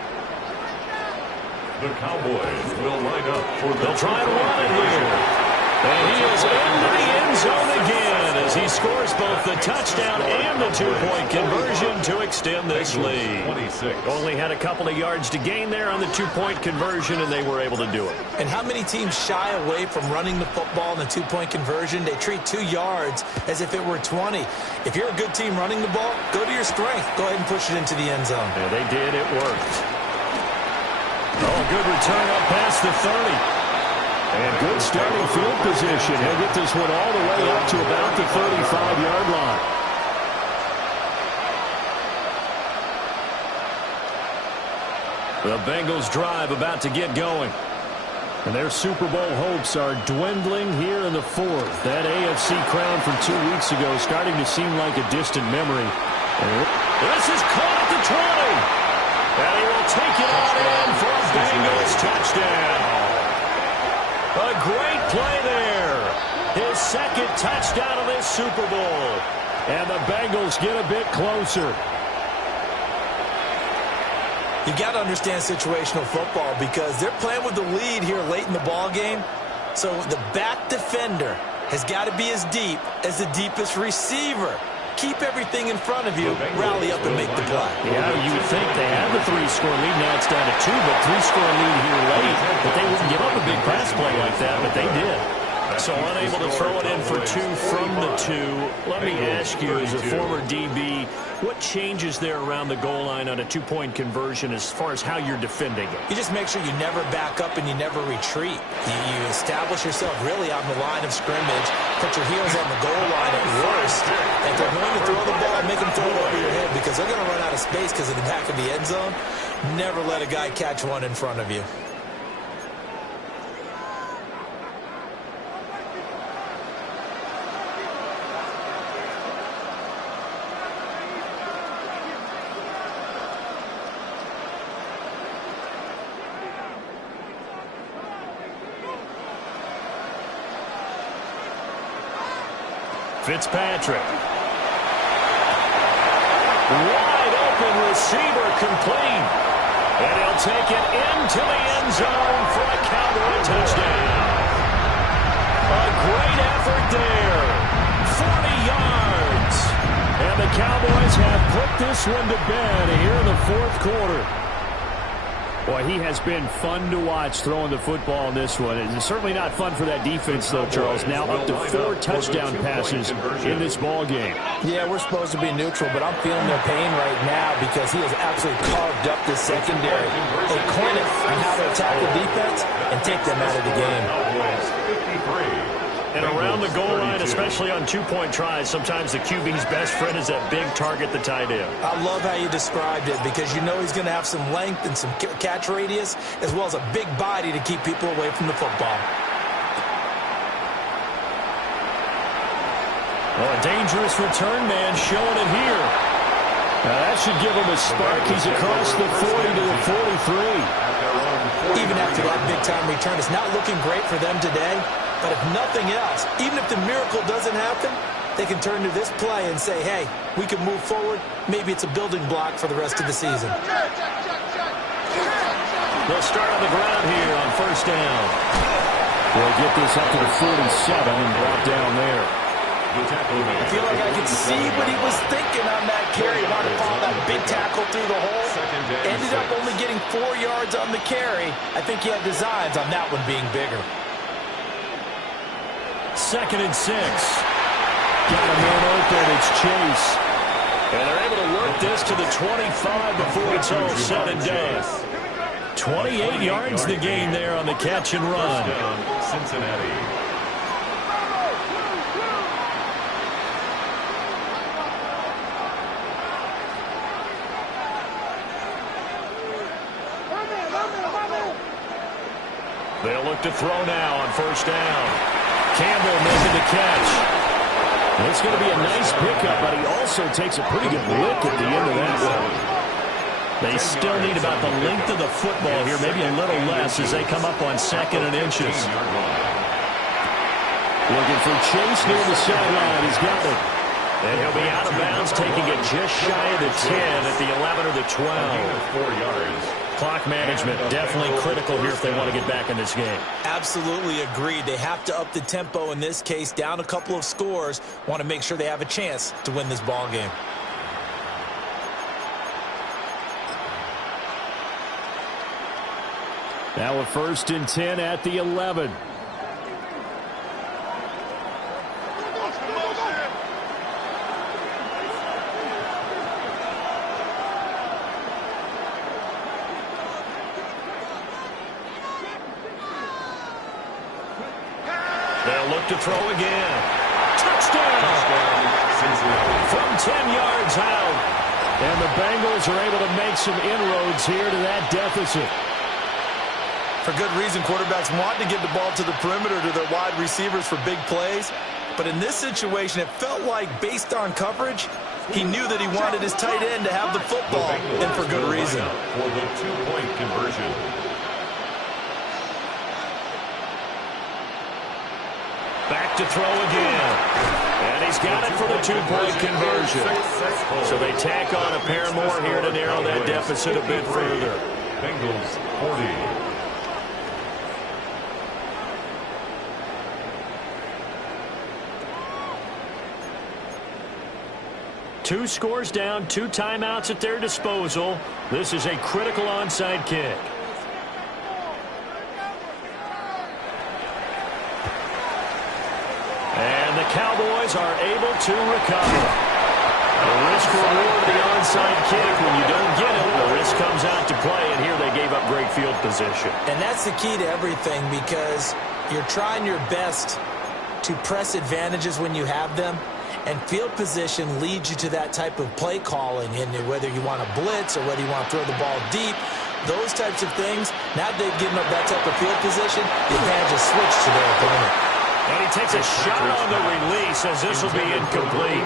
The Cowboys will line up for the... They'll try to run it here. And he is into the end zone again as he scores both the touchdown and the 2-point conversion to extend this lead. 26. Only had a couple of yards to gain there on the 2-point conversion, and they were able to do it. And how many teams shy away from running the football in the 2-point conversion? They treat 2 yards as if it were 20. If you're a good team running the ball, go to your strength. Go ahead and push it into the end zone. Yeah, they did. It worked. Oh, good return up past the 30. And good starting field position. He'll get this one all the way up to about the 35-yard line. The Bengals drive about to get going. And their Super Bowl hopes are dwindling here in the 4th. That AFC crown from 2 weeks ago starting to seem like a distant memory. This is caught at the 20. And he will take it on in for a Bengals touchdown. A great play there. His 2nd touchdown of this Super Bowl. And the Bengals get a bit closer. You got to understand situational football because they're playing with the lead here late in the ball game. So the back defender has got to be as deep as the deepest receiver. Keep everything in front of you, rally up and make the play. Yeah, you would think they have a 3-score lead. Now it's down to 2, but 3-score lead here late. But they wouldn't give up a big pass play like that, but they did. So unable to throw it in for 2 from the 2. Let me ask you, as a former DB, what changes there around the goal line on a 2-point conversion as far as how you're defending it? You just make sure you never back up and you never retreat. You establish yourself really on the line of scrimmage, put your heels on the goal line at worst. If they're going to throw the ball, make them throw it over your head because they're going to run out of space because of the back of the end zone. Never let a guy catch one in front of you. Fitzpatrick. Wide open receiver complete. And he'll take it into the end zone for a Cowboy touchdown. A great effort there. 40 yards. And the Cowboys have put this one to bed here in the 4th quarter. Boy, he has been fun to watch throwing the football in this one. It's certainly not fun for that defense, though, Charles. Now up to 4 touchdown passes in this ball game. Yeah, we're supposed to be neutral, but I'm feeling their pain right now because he has absolutely carved up the secondary. A clinic on how to attack the defense and take them out of the game. And around the goal line, especially on 2-point tries, sometimes the QB's best friend is that big target, the tight end. I love how you described it because you know he's going to have some length and some catch radius as well as a big body to keep people away from the football. Well, a dangerous return man showing it here. Now that should give him a spark. He's across the 40 to the 43. Even after that big-time return, it's not looking great for them today. But if nothing else, even if the miracle doesn't happen, they can turn to this play and say, hey, we can move forward. Maybe it's a building block for the rest of the season. They'll start on the ground here on 1st down. They'll get this up to the 47 and brought down there. I feel like I could see what he was thinking on that carry, wanted to follow that big tackle through the hole. Ended up only getting 4 yards on the carry. I think he had designs on that one being bigger. 2nd and 6. Got a man open. It's Chase. And they're able to work this to the 25 before it's all said and done. 28 yards the gain there on the catch and run. Cincinnati. They'll look to throw now on 1st down. Campbell making the catch. It's going to be a nice pickup, but he also takes a pretty good lick at the end of that one. They still need about the length of the football here, maybe a little less as they come up on 2nd and inches. Looking for Chase near the sideline. He's got it. And he'll be out of bounds, taking it just shy of the 10 at the 11 or the 12. 4 yards. Clock management definitely critical here if they want to get back in this game. Absolutely agreed. They have to up the tempo in this case, down a couple of scores. Want to make sure they have a chance to win this ball game. Now a 1st and 10 at the 11. They'll look to throw again. Touchdown! From 10 yards out. And the Bengals are able to make some inroads here to that deficit. For good reason, quarterbacks want to get the ball to the perimeter to their wide receivers for big plays. But in this situation, it felt like, based on coverage, he knew that he wanted his tight end to have the football, and for good reason. For the 2-point conversion. Back to throw again. And he's got it for the 2-point conversion. So they tack on a pair more here to narrow that deficit a bit further. Bengals 40. 2 scores down, 2 timeouts at their disposal. This is a critical onside kick. And the Cowboys are able to recover. The risk reward of the onside kick. When you don't get it, the risk comes out to play, and here they gave up great field position. And that's the key to everything, because you're trying your best to press advantages when you have them. And field position leads you to that type of play calling, and whether you want to blitz or whether you want to throw the ball deep, those types of things. Now they've given up that type of field position, the advantage is switched to their opponent. And he takes a shot on the release as this will be incomplete.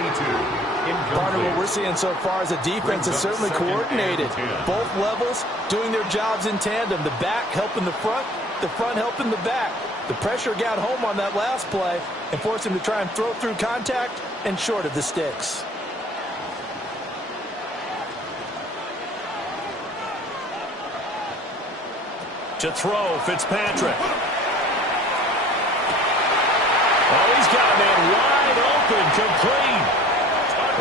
Partner, what we're seeing so far is the defense is certainly coordinated. Both levels doing their jobs in tandem. The back helping the front helping the back. The pressure got home on that last play and forced him to try and throw through contact and short of the sticks. To throw, Fitzpatrick. Oh, he's got a man wide open, complete.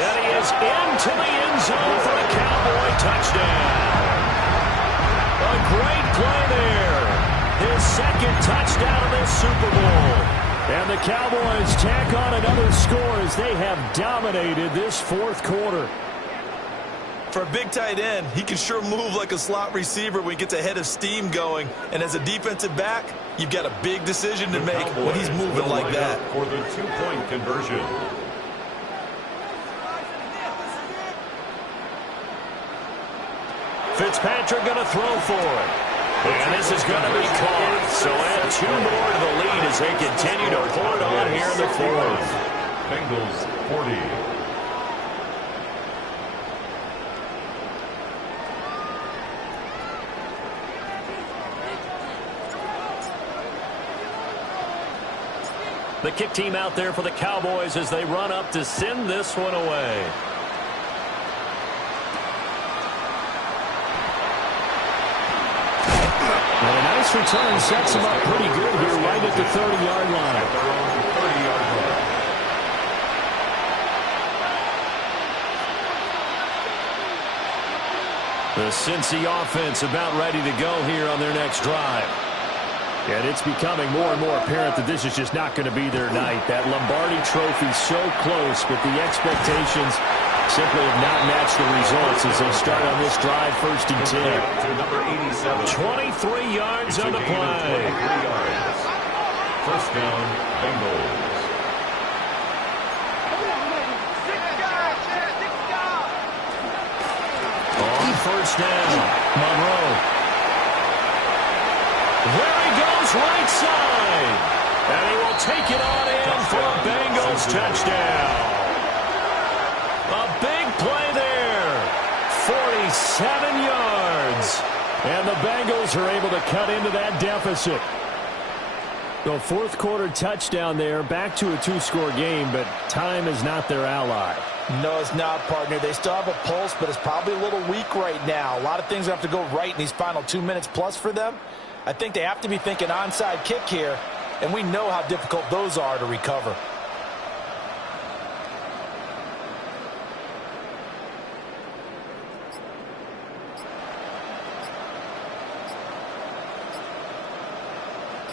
And he is into the end zone for a Cowboy touchdown. A great play there. His 2nd touchdown of this Super Bowl. And the Cowboys tack on another score as they have dominated this 4th quarter. For a big tight end, he can sure move like a slot receiver when he gets a head of steam going. And as a defensive back, you've got a big decision to make when he's moving like that. For the 2-point conversion. Fitzpatrick going to throw for it. And this is going to be caught. So add 2 more to the lead as they continue to pour it on here in the 4th. Bengals 40. The kick team out there for the Cowboys as they run up to send this one away. And a nice return sets him up pretty good here right at the 30-yard line. The Cincy offense about ready to go here on their next drive. And it's becoming more and more apparent that this is just not going to be their night. That Lombardi trophy so close, but the expectations simply have not matched the results as they start on this drive, 1st and 10. To number 87. 23 yards on the play. 23 yards. First down, Bengals. On first down, Monroe. There he goes, right side. And he will take it on in for a Bengals touchdown. A big play there. 47 yards. And the Bengals are able to cut into that deficit. The 4th quarter touchdown there, back to a 2-score game, but time is not their ally. No, it's not, partner. They still have a pulse, but it's probably a little weak right now. A lot of things have to go right in these final 2 minutes plus for them. I think they have to be thinking onside kick here, and we know how difficult those are to recover.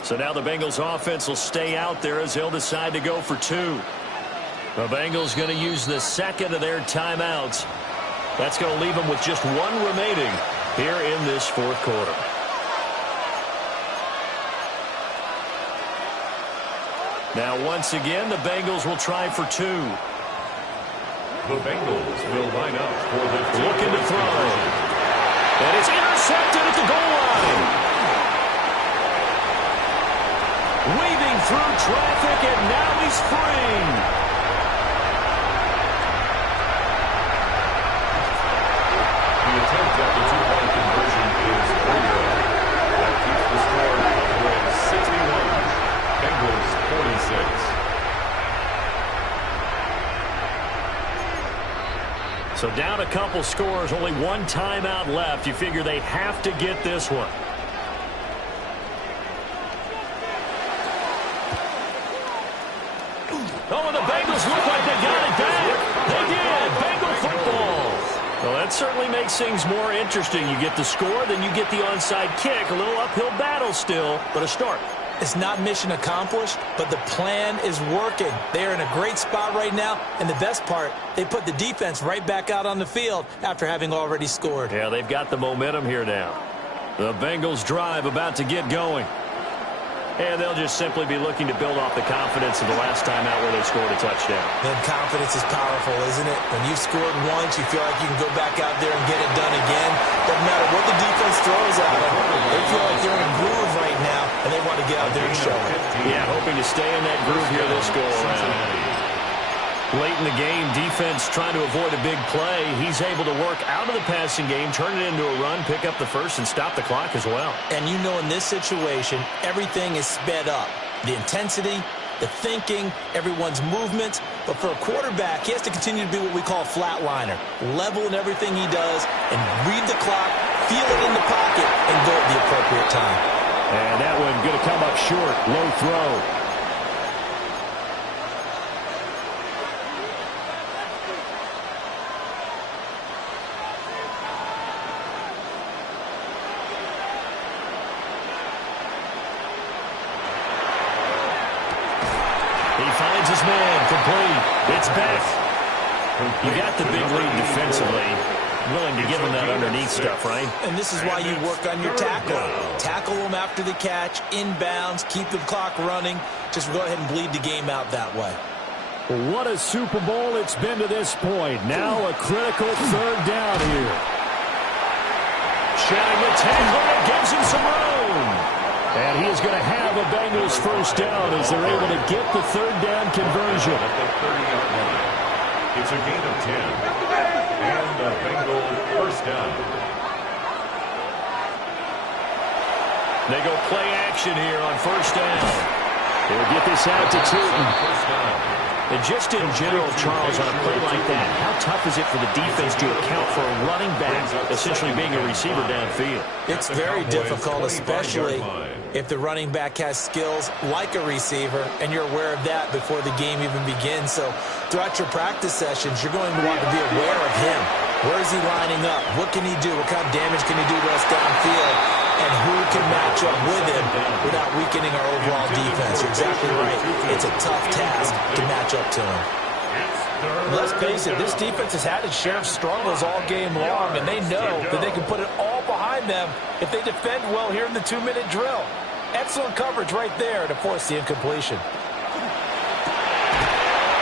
So now the Bengals offense will stay out there as they'll decide to go for 2. The Bengals going to use the second of their timeouts. That's going to leave them with just 1 remaining here in this 4th quarter. Now once again the Bengals will try for 2. The Bengals will line up for the Looking to throw. And it's intercepted at the goal line. Weaving through traffic, and now he's free. The attempt at the 2-point conversion is over. That keeps the score at 61. Bengals 46. So down a couple scores, only 1 timeout left. You figure they have to get this one. Oh, and the Bengals look like they got it back. They did. Bengal football. Well, that certainly makes things more interesting. You get the score, then you get the onside kick. A little uphill battle still, but a start. It's not mission accomplished, but the plan is working. They're in a great spot right now, and the best part, they put the defense right back out on the field after having already scored. Yeah, they've got the momentum here now. The Bengals drive about to get going. And they'll just simply be looking to build off the confidence of the last time out where they scored a touchdown. Then confidence is powerful, isn't it? When you've scored once, you feel like you can go back out there and get it done again. Doesn't matter what the defense throws at them. They feel like they're in a groove right now, and they want to get out there and show it. Yeah, hoping to stay in that groove here this go-around. Late in the game, defense trying to avoid a big play. He's able to work out of the passing game, turn it into a run, pick up the first, and stop the clock as well. And you know in this situation, everything is sped up. The intensity, the thinking, everyone's movement. But for a quarterback, he has to continue to be what we call a flatliner. Level in everything he does and read the clock, feel it in the pocket, and go at the appropriate time. And that one going to come up short. Low throw. Finds his man, complete. It's back. You got the big lead defensively. Willing to give him that underneath stuff, right? And this is why you work on your tackle. Tackle them after the catch, inbounds, keep the clock running. Just go ahead and bleed the game out that way. What a Super Bowl it's been to this point. Now a critical 3rd down here. Shedding the tackle, it gives him some room. And he is going to have a Bengals first down as they're able to get the 3rd down conversion. At the 30-yard line. It's a gain of 10. And a Bengal first down. They go play action here on first down. They'll get this out to Tootin. First down. And just in general, Charles, on a play like that, how tough is it for the defense to account for a running back essentially being a receiver downfield? It's very difficult, especially if the running back has skills like a receiver, and you're aware of that before the game even begins. So throughout your practice sessions, you're going to want to be aware of him. Where is he lining up? What can he do? What kind of damage can he do to us downfield? And who can match up with him without weakening our overall defense? You're exactly right. It's a tough task to match up to him. Let's face it, this defense has had its share of struggles all game long, and they know that they can put it all behind them if they defend well here in the 2-minute drill. Excellent coverage right there to force the incompletion.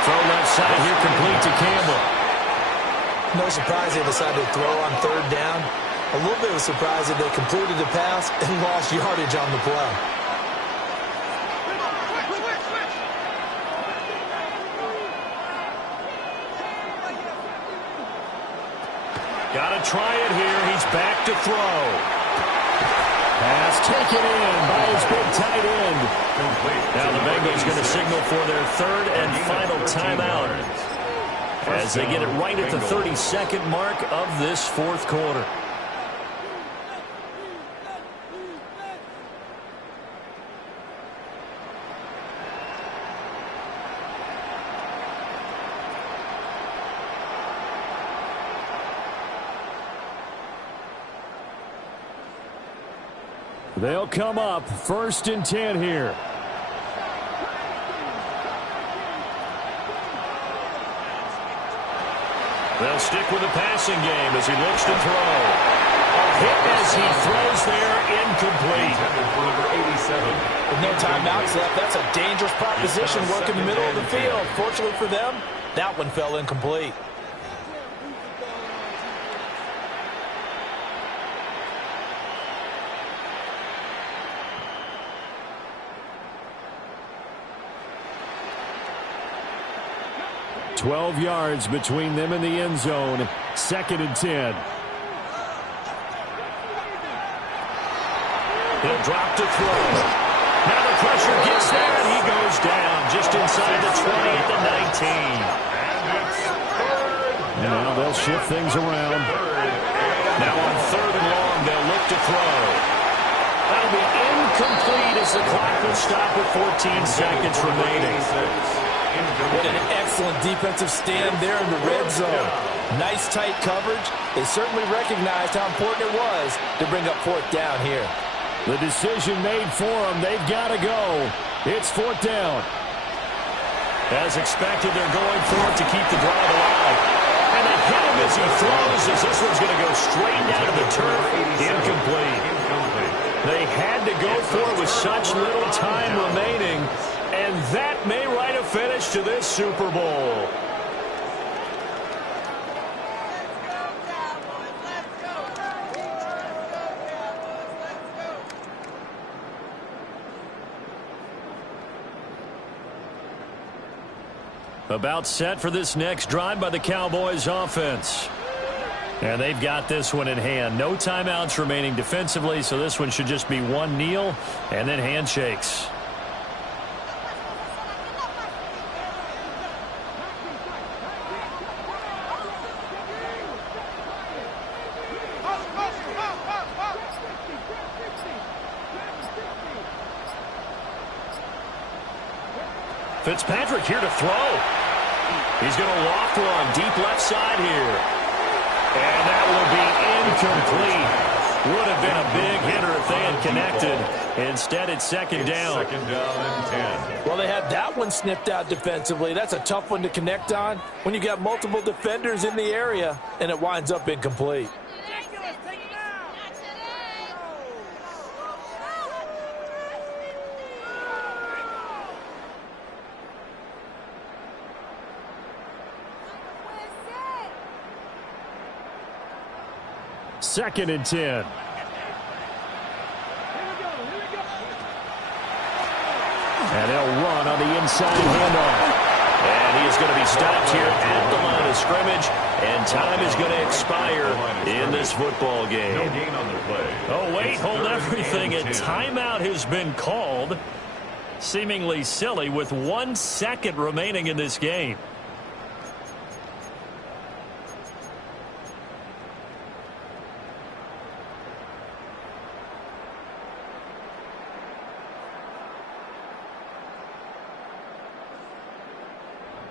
Throw left side here, complete to Campbell. No surprise they decided to throw on third down. A little bit of a surprise that they completed the pass and lost yardage on the play. Got to try it here. He's back to throw. Pass taken in by his big tight end. Now the Bengals going to signal for their third and final timeout as they get it right at the 32nd mark of this fourth quarter. They'll come up 1st and 10 here. They'll stick with the passing game as he looks to throw. Hit as he throws there, incomplete. With no timeouts left, that's a dangerous proposition working the middle of the field. Fortunately for them, that one fell incomplete. $12 yards between them and the end zone. 2nd and 10. He'll drop to throw. Now the pressure gets there, and he goes down just inside the 20 at the 19. Now they'll shift things around. Now on 3rd and long, they'll look to throw. That'll be incomplete as the clock will stop with 14 seconds remaining. What an excellent defensive stand there in the red zone. Nice tight coverage. They certainly recognized how important it was to bring up 4th down here. The decision made for them. They've got to go. It's 4th down. As expected, they're going for it to keep the drive alive. And they hit him as he throws, as this one's going to go straight down to the turf. Incomplete. They had to go for it with such little time remaining. And that may write a finish to this Super Bowl. About set for this next drive by the Cowboys offense. And they've got this one in hand. No timeouts remaining defensively, so this one should just be one kneel and then handshakes. Fitzpatrick here to throw. He's going to loft one deep left side here. And that will be incomplete. Would have been a big hitter if they had connected. Instead, it's 2nd down. 2nd down and 10. Well, they had that one snipped out defensively. That's a tough one to connect on when you got multiple defenders in the area, and it winds up incomplete. Second and 10. And they'll run on the inside handoff. And he is going to be stopped here at the line of scrimmage. And time is going to expire in this football game. No gain on the play. Oh, wait, hold everything. A timeout has been called. Seemingly silly with 1 second remaining in this game.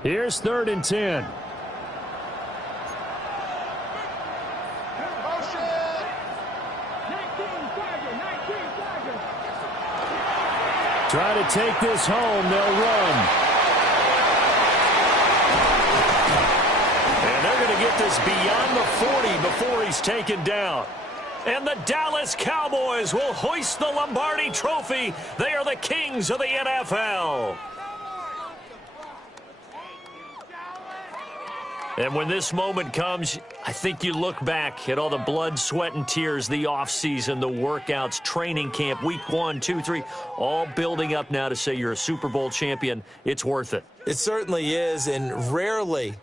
Here's 3rd and 10. take this home. They'll run. And they're going to get this beyond the 40 before he's taken down. And the Dallas Cowboys will hoist the Lombardi Trophy. They are the kings of the NFL. And when this moment comes, I think you look back at all the blood, sweat, and tears, the offseason, the workouts, training camp, week 1, 2, 3, all building up now to say you're a Super Bowl champion. It's worth it. It certainly is, and rarely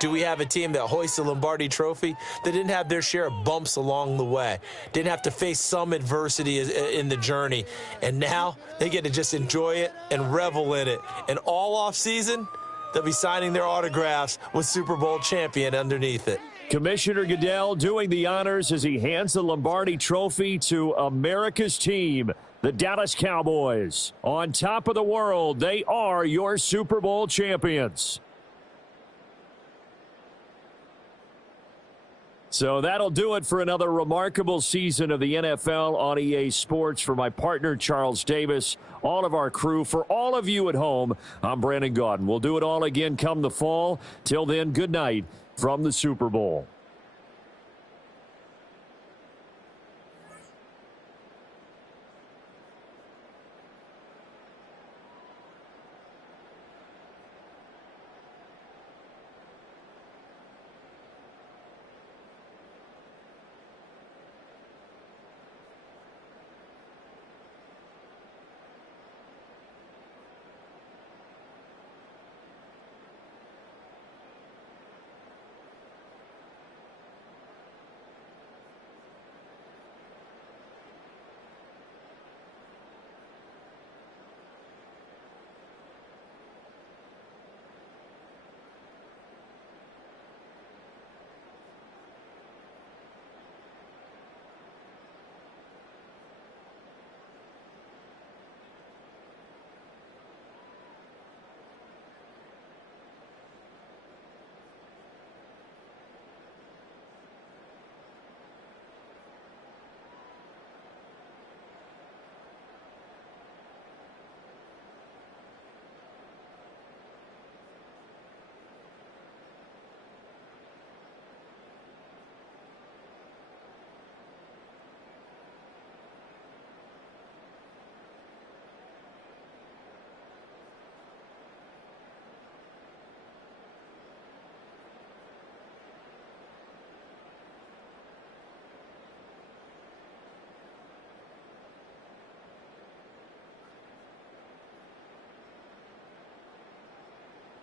do we have a team that hoists the Lombardi Trophy that didn't have their share of bumps along the way, didn't have to face some adversity in the journey, and now they get to just enjoy it and revel in it. And all offseason, they'll be signing their autographs with Super Bowl champion underneath it. Commissioner Goodell doing the honors as he hands the Lombardi Trophy to America's team, the Dallas Cowboys. On top of the world, they are your Super Bowl champions. So that'll do it for another remarkable season of the NFL on EA Sports. For my partner, Charles Davis, all of our crew, for all of you at home, I'm Brandon Gaudin. We'll do it all again come the fall. Till then, good night from the Super Bowl.